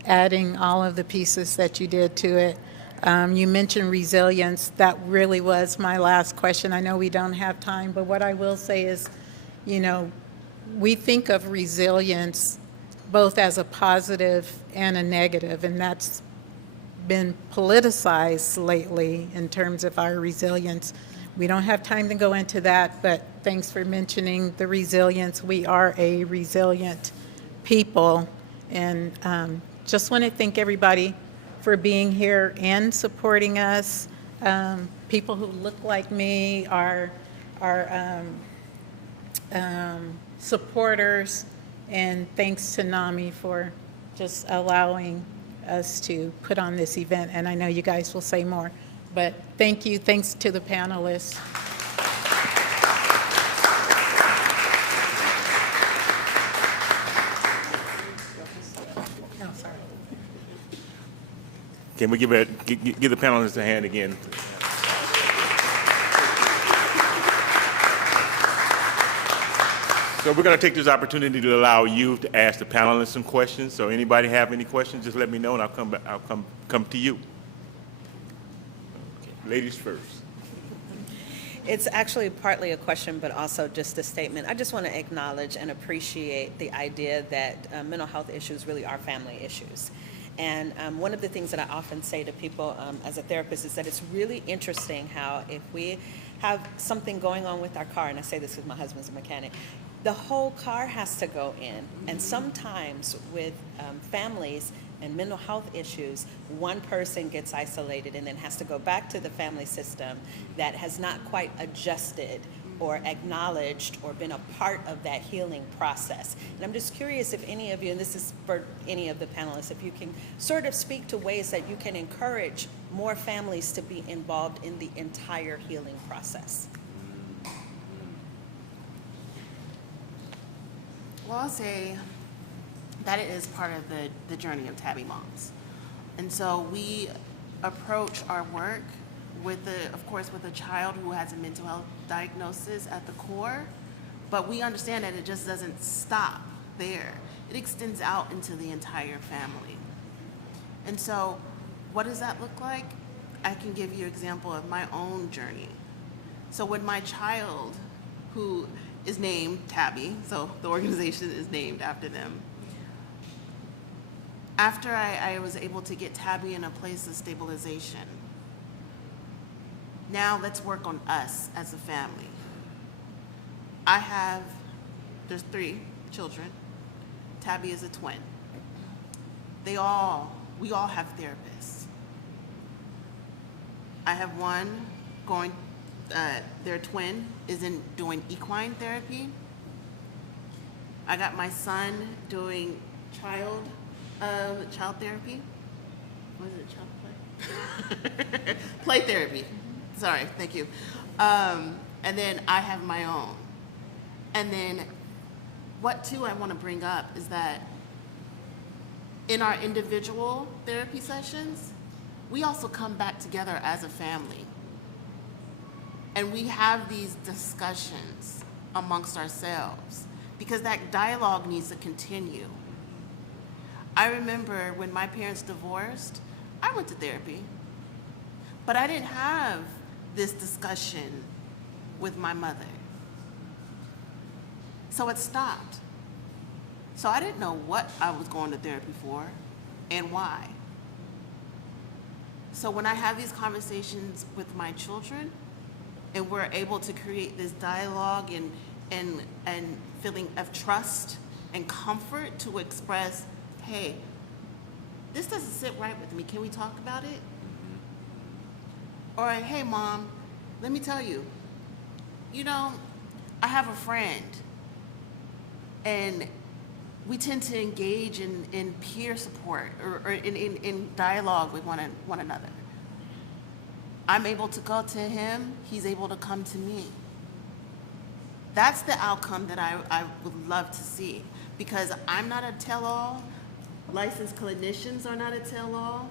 adding all of the pieces that you did to it. You mentioned resilience. That really was my last question. I know we don't have time, but what I will say is, we think of resilience both as a positive and a negative, and that's been politicized lately in terms of our resilience. We don't have time to go into that, but thanks for mentioning the resilience. We are a resilient people, and just want to thank everybody for being here and supporting us. People who look like me are supporters, and thanks to NAMI for just allowing us to put on this event. And I know you guys will say more, but thank you. Thanks to the panelists. Can we give the panelists a hand again? So we're going to take this opportunity to allow you to ask the panelists some questions. So anybody have any questions, just let me know, and I'll come back. I'll come to you. Okay. Ladies first. It's actually partly a question, but also just a statement. I just want to acknowledge and appreciate the idea that mental health issues really are family issues. And one of the things that I often say to people as a therapist is that it's really interesting how if we have something going on with our car, and I say this because my husband's a mechanic, the whole car has to go in. And sometimes with families and mental health issues, one person gets isolated and then has to go back to the family system that has not quite adjusted or acknowledged or been a part of that healing process. And I'm just curious if any of you, and this is for any of the panelists, if you can sort of speak to ways that you can encourage more families to be involved in the entire healing process. Well, I'll say that it is part of the journey of Tabby Moms. And so we approach our work with of course, with a child who has a mental health diagnosis at the core, but we understand that it just doesn't stop there. It extends out into the entire family. And so what does that look like? I can give you an example of my own journey. So when my child, who is named Tabby, so the organization is named after them, after I was able to get Tabby in a place of stabilization, now let's work on us as a family. There's 3 children. Tabby is a twin. We all have therapists. I have one their twin is doing equine therapy. I got my son doing child therapy. What is it, child play? Play therapy. Sorry, thank you. And then I have my own. And then what too I want to bring up is that in our individual therapy sessions, we also come back together as a family. And we have these discussions amongst ourselves because that dialogue needs to continue. I remember when my parents divorced, I went to therapy, but I didn't have this discussion with my mother. So it stopped. So I didn't know what I was going to therapy for and why. So when I have these conversations with my children and we're able to create this dialogue and feeling of trust and comfort to express, hey, this doesn't sit right with me, can we talk about it? Or, hey, Mom, let me tell you, I have a friend, and we tend to engage in peer support or in dialogue with one another. I'm able to go to him, he's able to come to me. That's the outcome that I would love to see, because I'm not a tell-all, licensed clinicians are not a tell-all,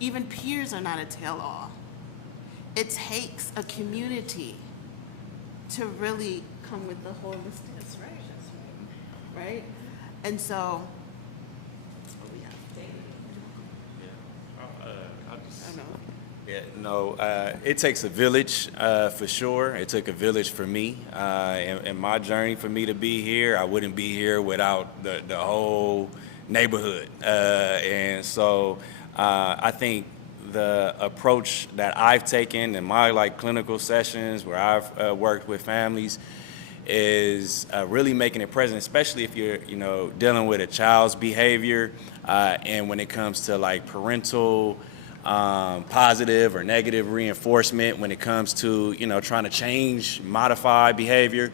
even peers are not a tell-all. It takes a community to really come with the holistic. That's right. Right? And so, it takes a village for sure. It took a village for me. In my journey, for me to be here, I wouldn't be here without the whole neighborhood. And so I think the approach that I've taken in my clinical sessions where I've worked with families is really making it present, especially if you're dealing with a child's behavior and when it comes to parental positive or negative reinforcement, when it comes to trying to change, modify behavior.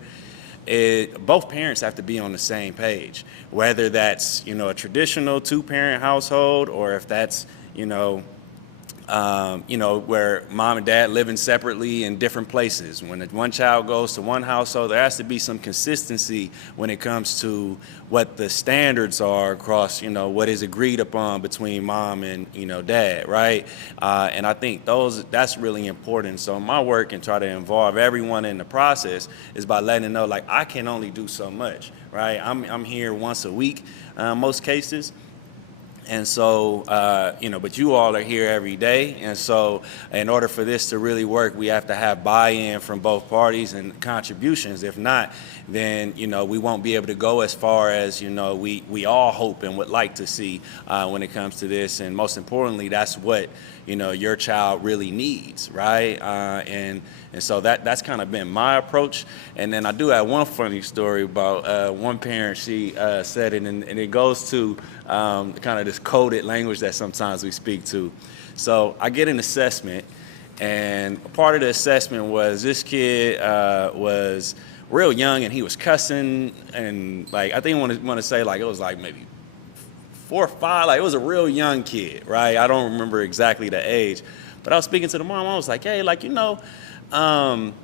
Both parents have to be on the same page, whether that's a traditional 2-parent household or if that's where mom and dad living separately in different places. When one child goes to one household, there has to be some consistency when it comes to what the standards are across, what is agreed upon between mom and, dad, right? And I think that's really important. So my work and try to involve everyone in the process is by letting them know, I can only do so much, right? I'm here once a week, most cases. And so, but you all are here every day. And so in order for this to really work, we have to have buy-in from both parties and contributions. If not, then, we won't be able to go as far as, we all hope and would like to see when it comes to this. And most importantly, that's what, your child really needs, right? And so that's kind of been my approach. And then I do have one funny story about one parent. She said it, and it goes to kind of this coded language that sometimes we speak to. So I get an assessment, And a part of the assessment was this kid was real young and he was cussing, and like I think I want to say like it was like maybe 4 or 5, like it was a real young kid, right? I don't remember exactly the age, but I was speaking to the mom. I was like, hey, like, I'm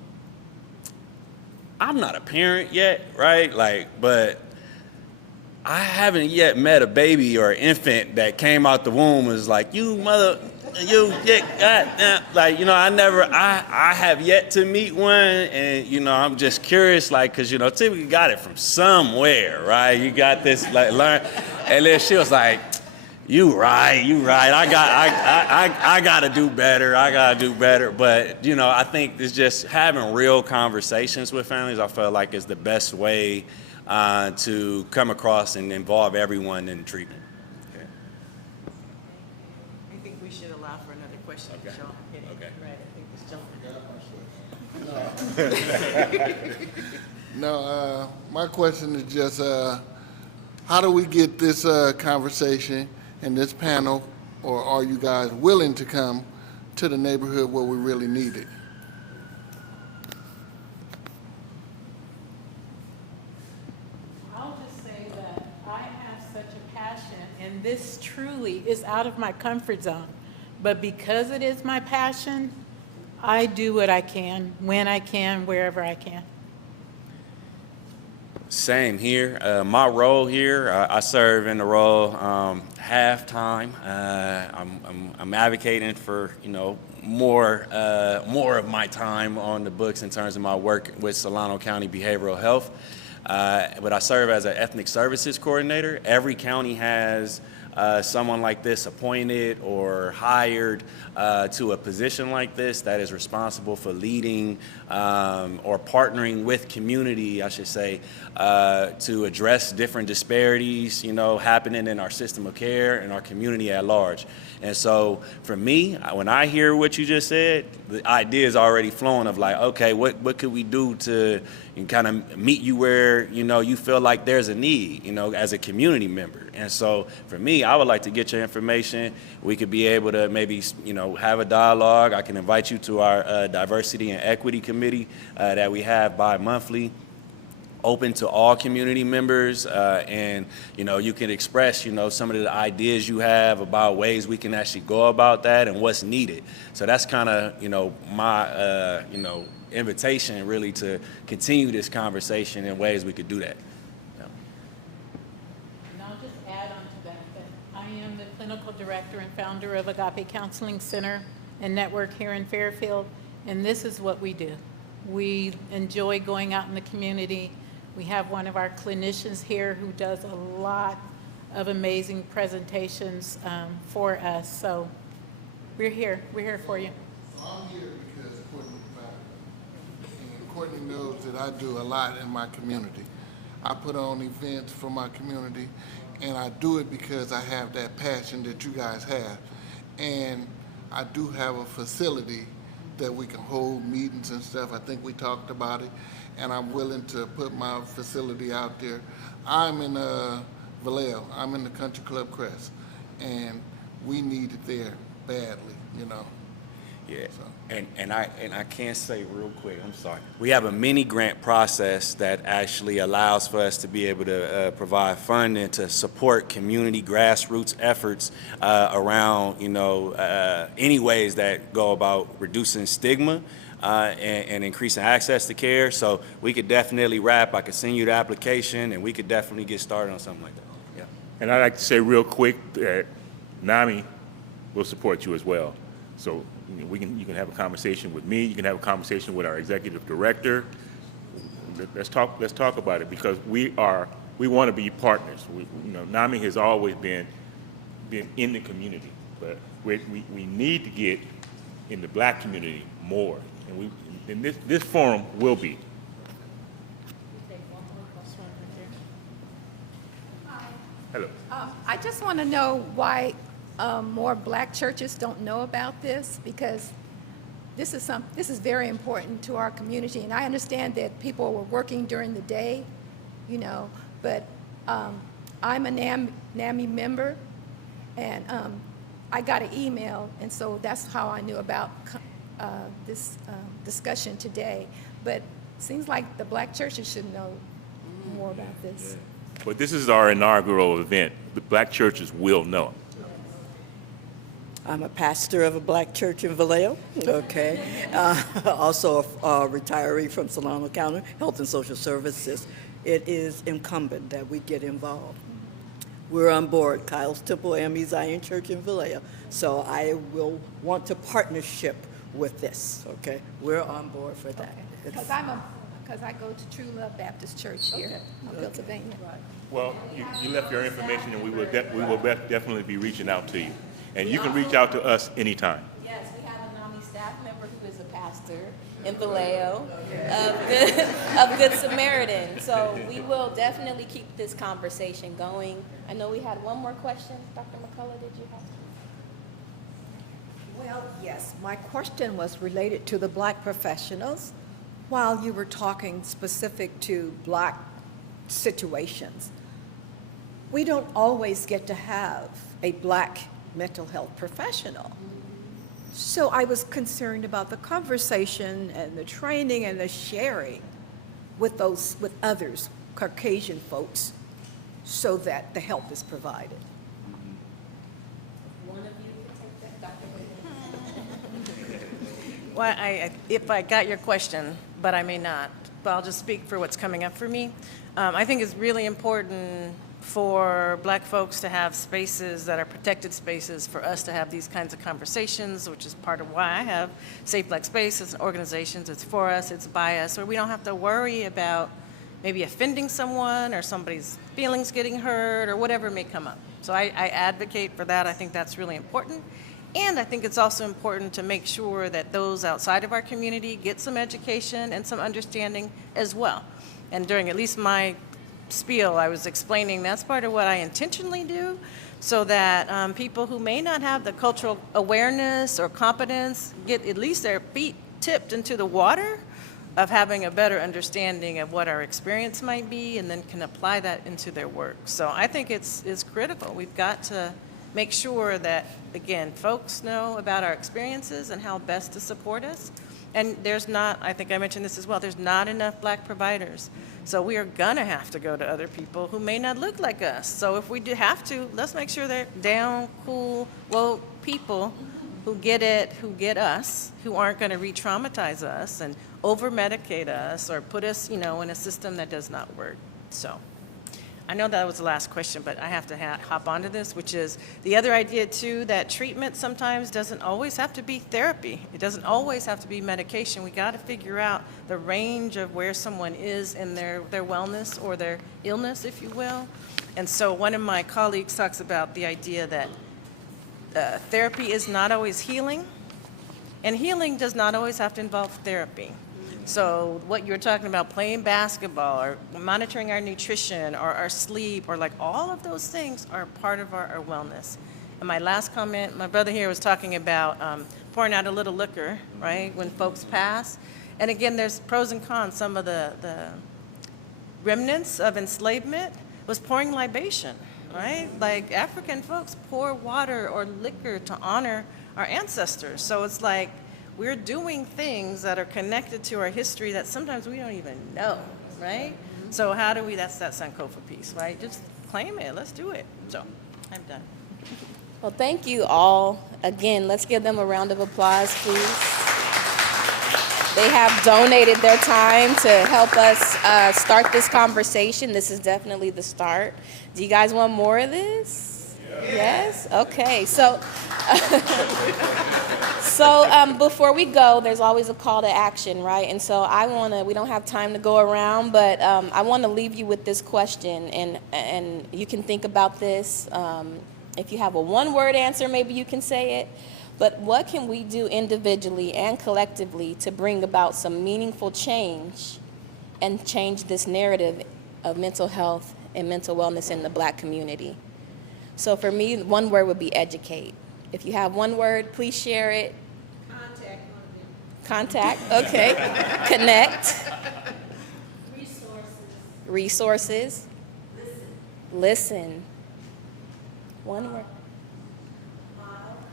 not a parent yet, right? Like, but I haven't yet met a baby or infant that came out the womb and was like, you mother, you get like, I have yet to meet one, and I'm just curious, like, cause typically got it from somewhere, right? You got this like learn, and then she was like, you right. I gotta do better. But I think it's just having real conversations with families. I feel like is the best way to come across and involve everyone in treatment. Yeah. I think we should allow for another question. Okay. Sean. Okay. Right. I think this jumping. No, my question is just how do we get this conversation and this panel, or are you guys willing to come to the neighborhood where we really need it? I'll just say that I have such a passion, and this truly is out of my comfort zone. But because it is my passion, I do what I can, when I can, wherever I can. Same here. My role here, I serve in the role half-time. I'm advocating for more of my time on the books in terms of my work with Solano County Behavioral Health. But I serve as an ethnic services coordinator. Every county has someone like this appointed or hired to a position like this that is responsible for leading or partnering with community, I should say, to address different disparities, happening in our system of care and our community at large. And so for me, when I hear what you just said, the idea is already flowing of like, okay, what could we do to kind of meet you where, you feel like there's a need, as a community member. And so for me, I would like to get your information. We could be able to maybe, have a dialogue. I can invite you to our diversity and equity committee that we have bi-monthly, open to all community members, and you can express some of the ideas you have about ways we can actually go about that and what's needed. So that's kind of my invitation really to continue this conversation in ways we could do that. And I'll just add on to that I am the clinical director and founder of Agape Counseling Center and Network here in Fairfield, and this is what we do. We enjoy going out in the community. We have one of our clinicians here who does a lot of amazing presentations for us. So we're here for you. I'm here because Courtney mattered. And Courtney knows that I do a lot in my community. I put on events for my community, and I do it because I have that passion that you guys have. And I do have a facility that we can hold meetings and stuff. I think we talked about it. And I'm willing to put my facility out there. I'm in Vallejo. I'm in the Country Club Crest, and we need it there badly, Yeah, So. and I can't say real quick, I'm sorry. We have a mini grant process that actually allows for us to be able to provide funding to support community grassroots efforts around, any ways that go about reducing stigma and increasing access to care. So we could definitely wrap. I could send you the application, and we could definitely get started on something like that. Yeah. And I'd like to say real quick that NAMI will support you as well. So you can have a conversation with me. You can have a conversation with our executive director. Let's talk about it, because we want to be partners. NAMI has always been in the community, but we need to get in the Black community more, and this forum will be. Hello. I just want to know why more Black churches don't know about this, because this is very important to our community. And I understand that people were working during the day, but I'm a NAMI member, and I got an email, and so that's how I knew about this discussion today, but seems like the black churches should know more about this. But this is our inaugural event. The black churches will know. I'm a pastor of a black church in Vallejo, okay. Also a retiree from Solano County Health and Social Services. It is incumbent that we get involved. We're on board, Kyle's Temple AME Zion Church in Vallejo, so I will want to partnership with this, okay? We're on board for that. Because I go to True Love Baptist Church here in Pennsylvania. Well, you left your information, and we will definitely be reaching out to you. And you can reach out to us anytime. Yes, we have a NAMI staff member who is a pastor in Vallejo of Good Samaritan. So we will definitely keep this conversation going. I know we had one more question. Dr. McCullough, did you have? Well, yes, my question was related to the black professionals. While you were talking specific to black situations, we don't always get to have a black mental health professional. So I was concerned about the conversation and the training and the sharing with others, Caucasian folks, so that the help is provided. One of you can take that, Dr. Well, if I got your question, but I may not, but I'll just speak for what's coming up for me. I think it's really important for black folks to have spaces that are protected spaces for us to have these kinds of conversations, which is part of why I have Safe Black Spaces and organizations. It's for us, it's by us, where we don't have to worry about maybe offending someone or somebody's feelings getting hurt or whatever may come up. So I advocate for that. I think that's really important. And I think it's also important to make sure that those outside of our community get some education and some understanding as well. And during at least my spiel, I was explaining that's part of what I intentionally do, so that people who may not have the cultural awareness or competence get at least their feet tipped into the water of having a better understanding of what our experience might be, and then can apply that into their work. So I think it's critical. We've got to make sure that, again, folks know about our experiences and how best to support us. And there's not, I think I mentioned this as well, there's not enough black providers. So we are gonna have to go to other people who may not look like us. So if we do have to, let's make sure they're down, cool, woke people who get it, who get us, who aren't gonna re-traumatize us and over-medicate us or put us, in a system that does not work. So I know that was the last question, but I have to hop onto this, which is the other idea too, that treatment sometimes doesn't always have to be therapy. It doesn't always have to be medication. We got to figure out the range of where someone is in their wellness or their illness, if you will. And so one of my colleagues talks about the idea that therapy is not always healing, and healing does not always have to involve therapy. So what you were talking about, playing basketball or monitoring our nutrition or our sleep, or like all of those things are part of our wellness. And my last comment, my brother here was talking about pouring out a little liquor, right, when folks pass. And again, there's pros and cons. Some of the remnants of enslavement was pouring libation, right? Like African folks pour water or liquor to honor our ancestors. So it's like, we're doing things that are connected to our history that sometimes we don't even know, right? So how do we, that's that Sankofa piece, right? Just claim it, let's do it. So I'm done. Well, thank you all. Again, let's give them a round of applause, please. They have donated their time to help us start this conversation. This is definitely the start. Do you guys want more of this? Yes? Okay, so before we go, there's always a call to action, right? And so we don't have time to go around, but I want to leave you with this question, and you can think about this. If you have a one-word answer, maybe you can say it. But what can we do individually and collectively to bring about some meaningful change and change this narrative of mental health and mental wellness in the Black community? So for me, one word would be educate. If you have one word, please share it. Contact, okay. Connect. Resources. Listen. One word.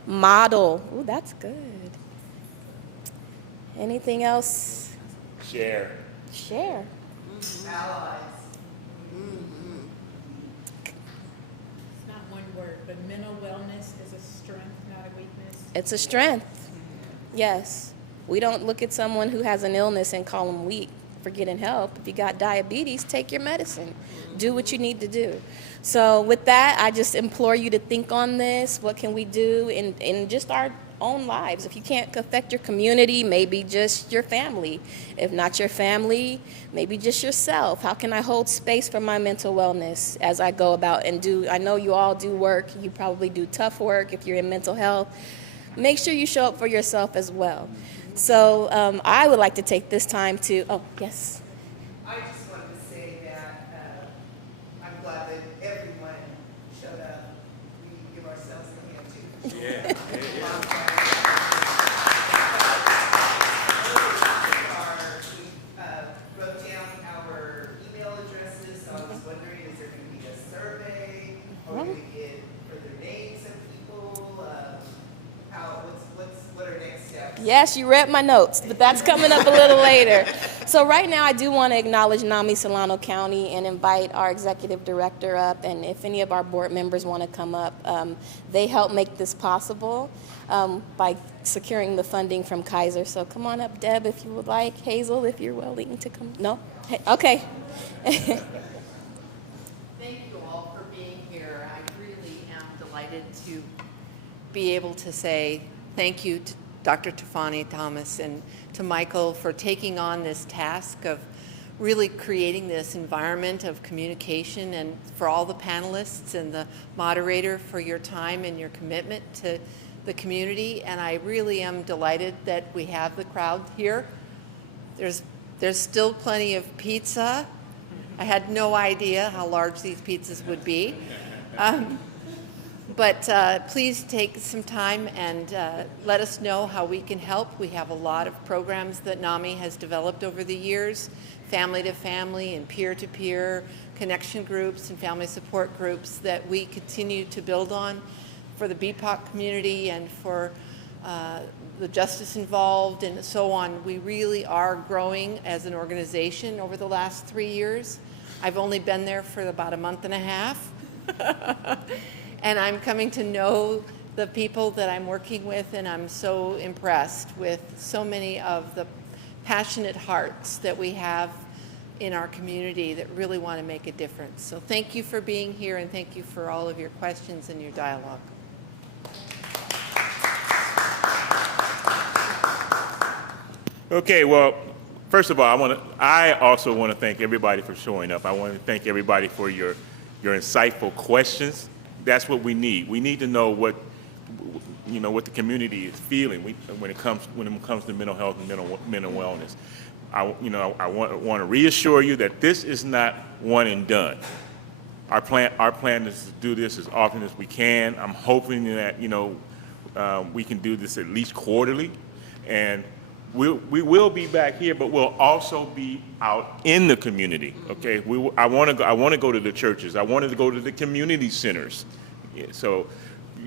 Model. Ooh, that's good. Anything else? Share. Share. Allies. It's not one word, but mental wellness is a strength, not a weakness. It's a strength. Yes. We don't look at someone who has an illness and call them weak for getting help. If you got diabetes, take your medicine. Do what you need to do. So with that, I just implore you to think on this. What can we do in just our own lives? If you can't affect your community, maybe just your family. If not your family, maybe just yourself. How can I hold space for my mental wellness as I go about and do? I know you all do work. You probably do tough work if you're in mental health. Make sure you show up for yourself as well. So I would like to take this time to, oh, yes. I just wanted to say that I'm glad that everyone showed up. We give ourselves a hand too. Yeah. We wrote down our email addresses, so I was wondering, is there going to be a survey? Are we going to get further names of people? What are next steps? Yes, you read my notes, but that's coming up a little later. So right now I do want to acknowledge NAMI Solano County and invite our executive director up, and if any of our board members want to come up, they help make this possible by securing the funding from Kaiser. So come on up, Deb, if you would like. Hazel, if you're willing to come. No? Okay. Thank you all for being here. I really am delighted to be able to say thank you to Dr. Tafani Thomas and to Michael for taking on this task of really creating this environment of communication, and for all the panelists and the moderator for your time and your commitment to the community. And I really am delighted that we have the crowd here. There's still plenty of pizza. I had no idea how large these pizzas would be. But please take some time and let us know how we can help. We have a lot of programs that NAMI has developed over the years, family to family and peer to peer connection groups and family support groups that we continue to build on for the BIPOC community and for the justice involved and so on. We really are growing as an organization over the last 3 years. I've only been there for about a month and a half. And I'm coming to know the people that I'm working with, and I'm so impressed with so many of the passionate hearts that we have in our community that really want to make a difference. So thank you for being here, and thank you for all of your questions and your dialogue. Okay, well, first of all, I also want to thank everybody for showing up. I want to thank everybody for your insightful questions. That's what we need. We need to know what the community is feeling when it comes to mental health and mental wellness. I want to reassure you that this is not one and done. Our plan is to do this as often as we can. I'm hoping that we can do this at least quarterly, and we will be back here, but we'll also be out in the community. Okay, I want to go to the churches. I wanted to go to the community centers. Yeah, so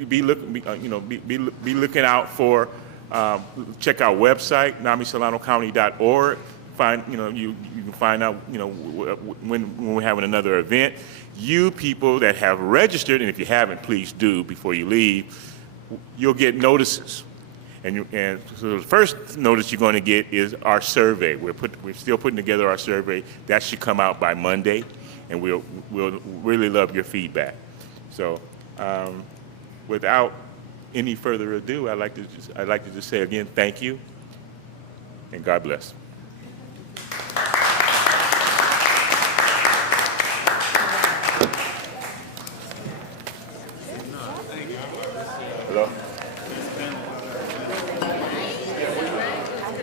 be looking out for. Check our website, namisolanocounty.org. You can find out when we're having another event. You people that have registered, and if you haven't, please do before you leave. You'll get notices. And so the first notice you're going to get is our survey. We're still putting together our survey. That should come out by Monday, and we'll really love your feedback. So, without any further ado, I'd like to just say again, thank you, and God bless. Hello.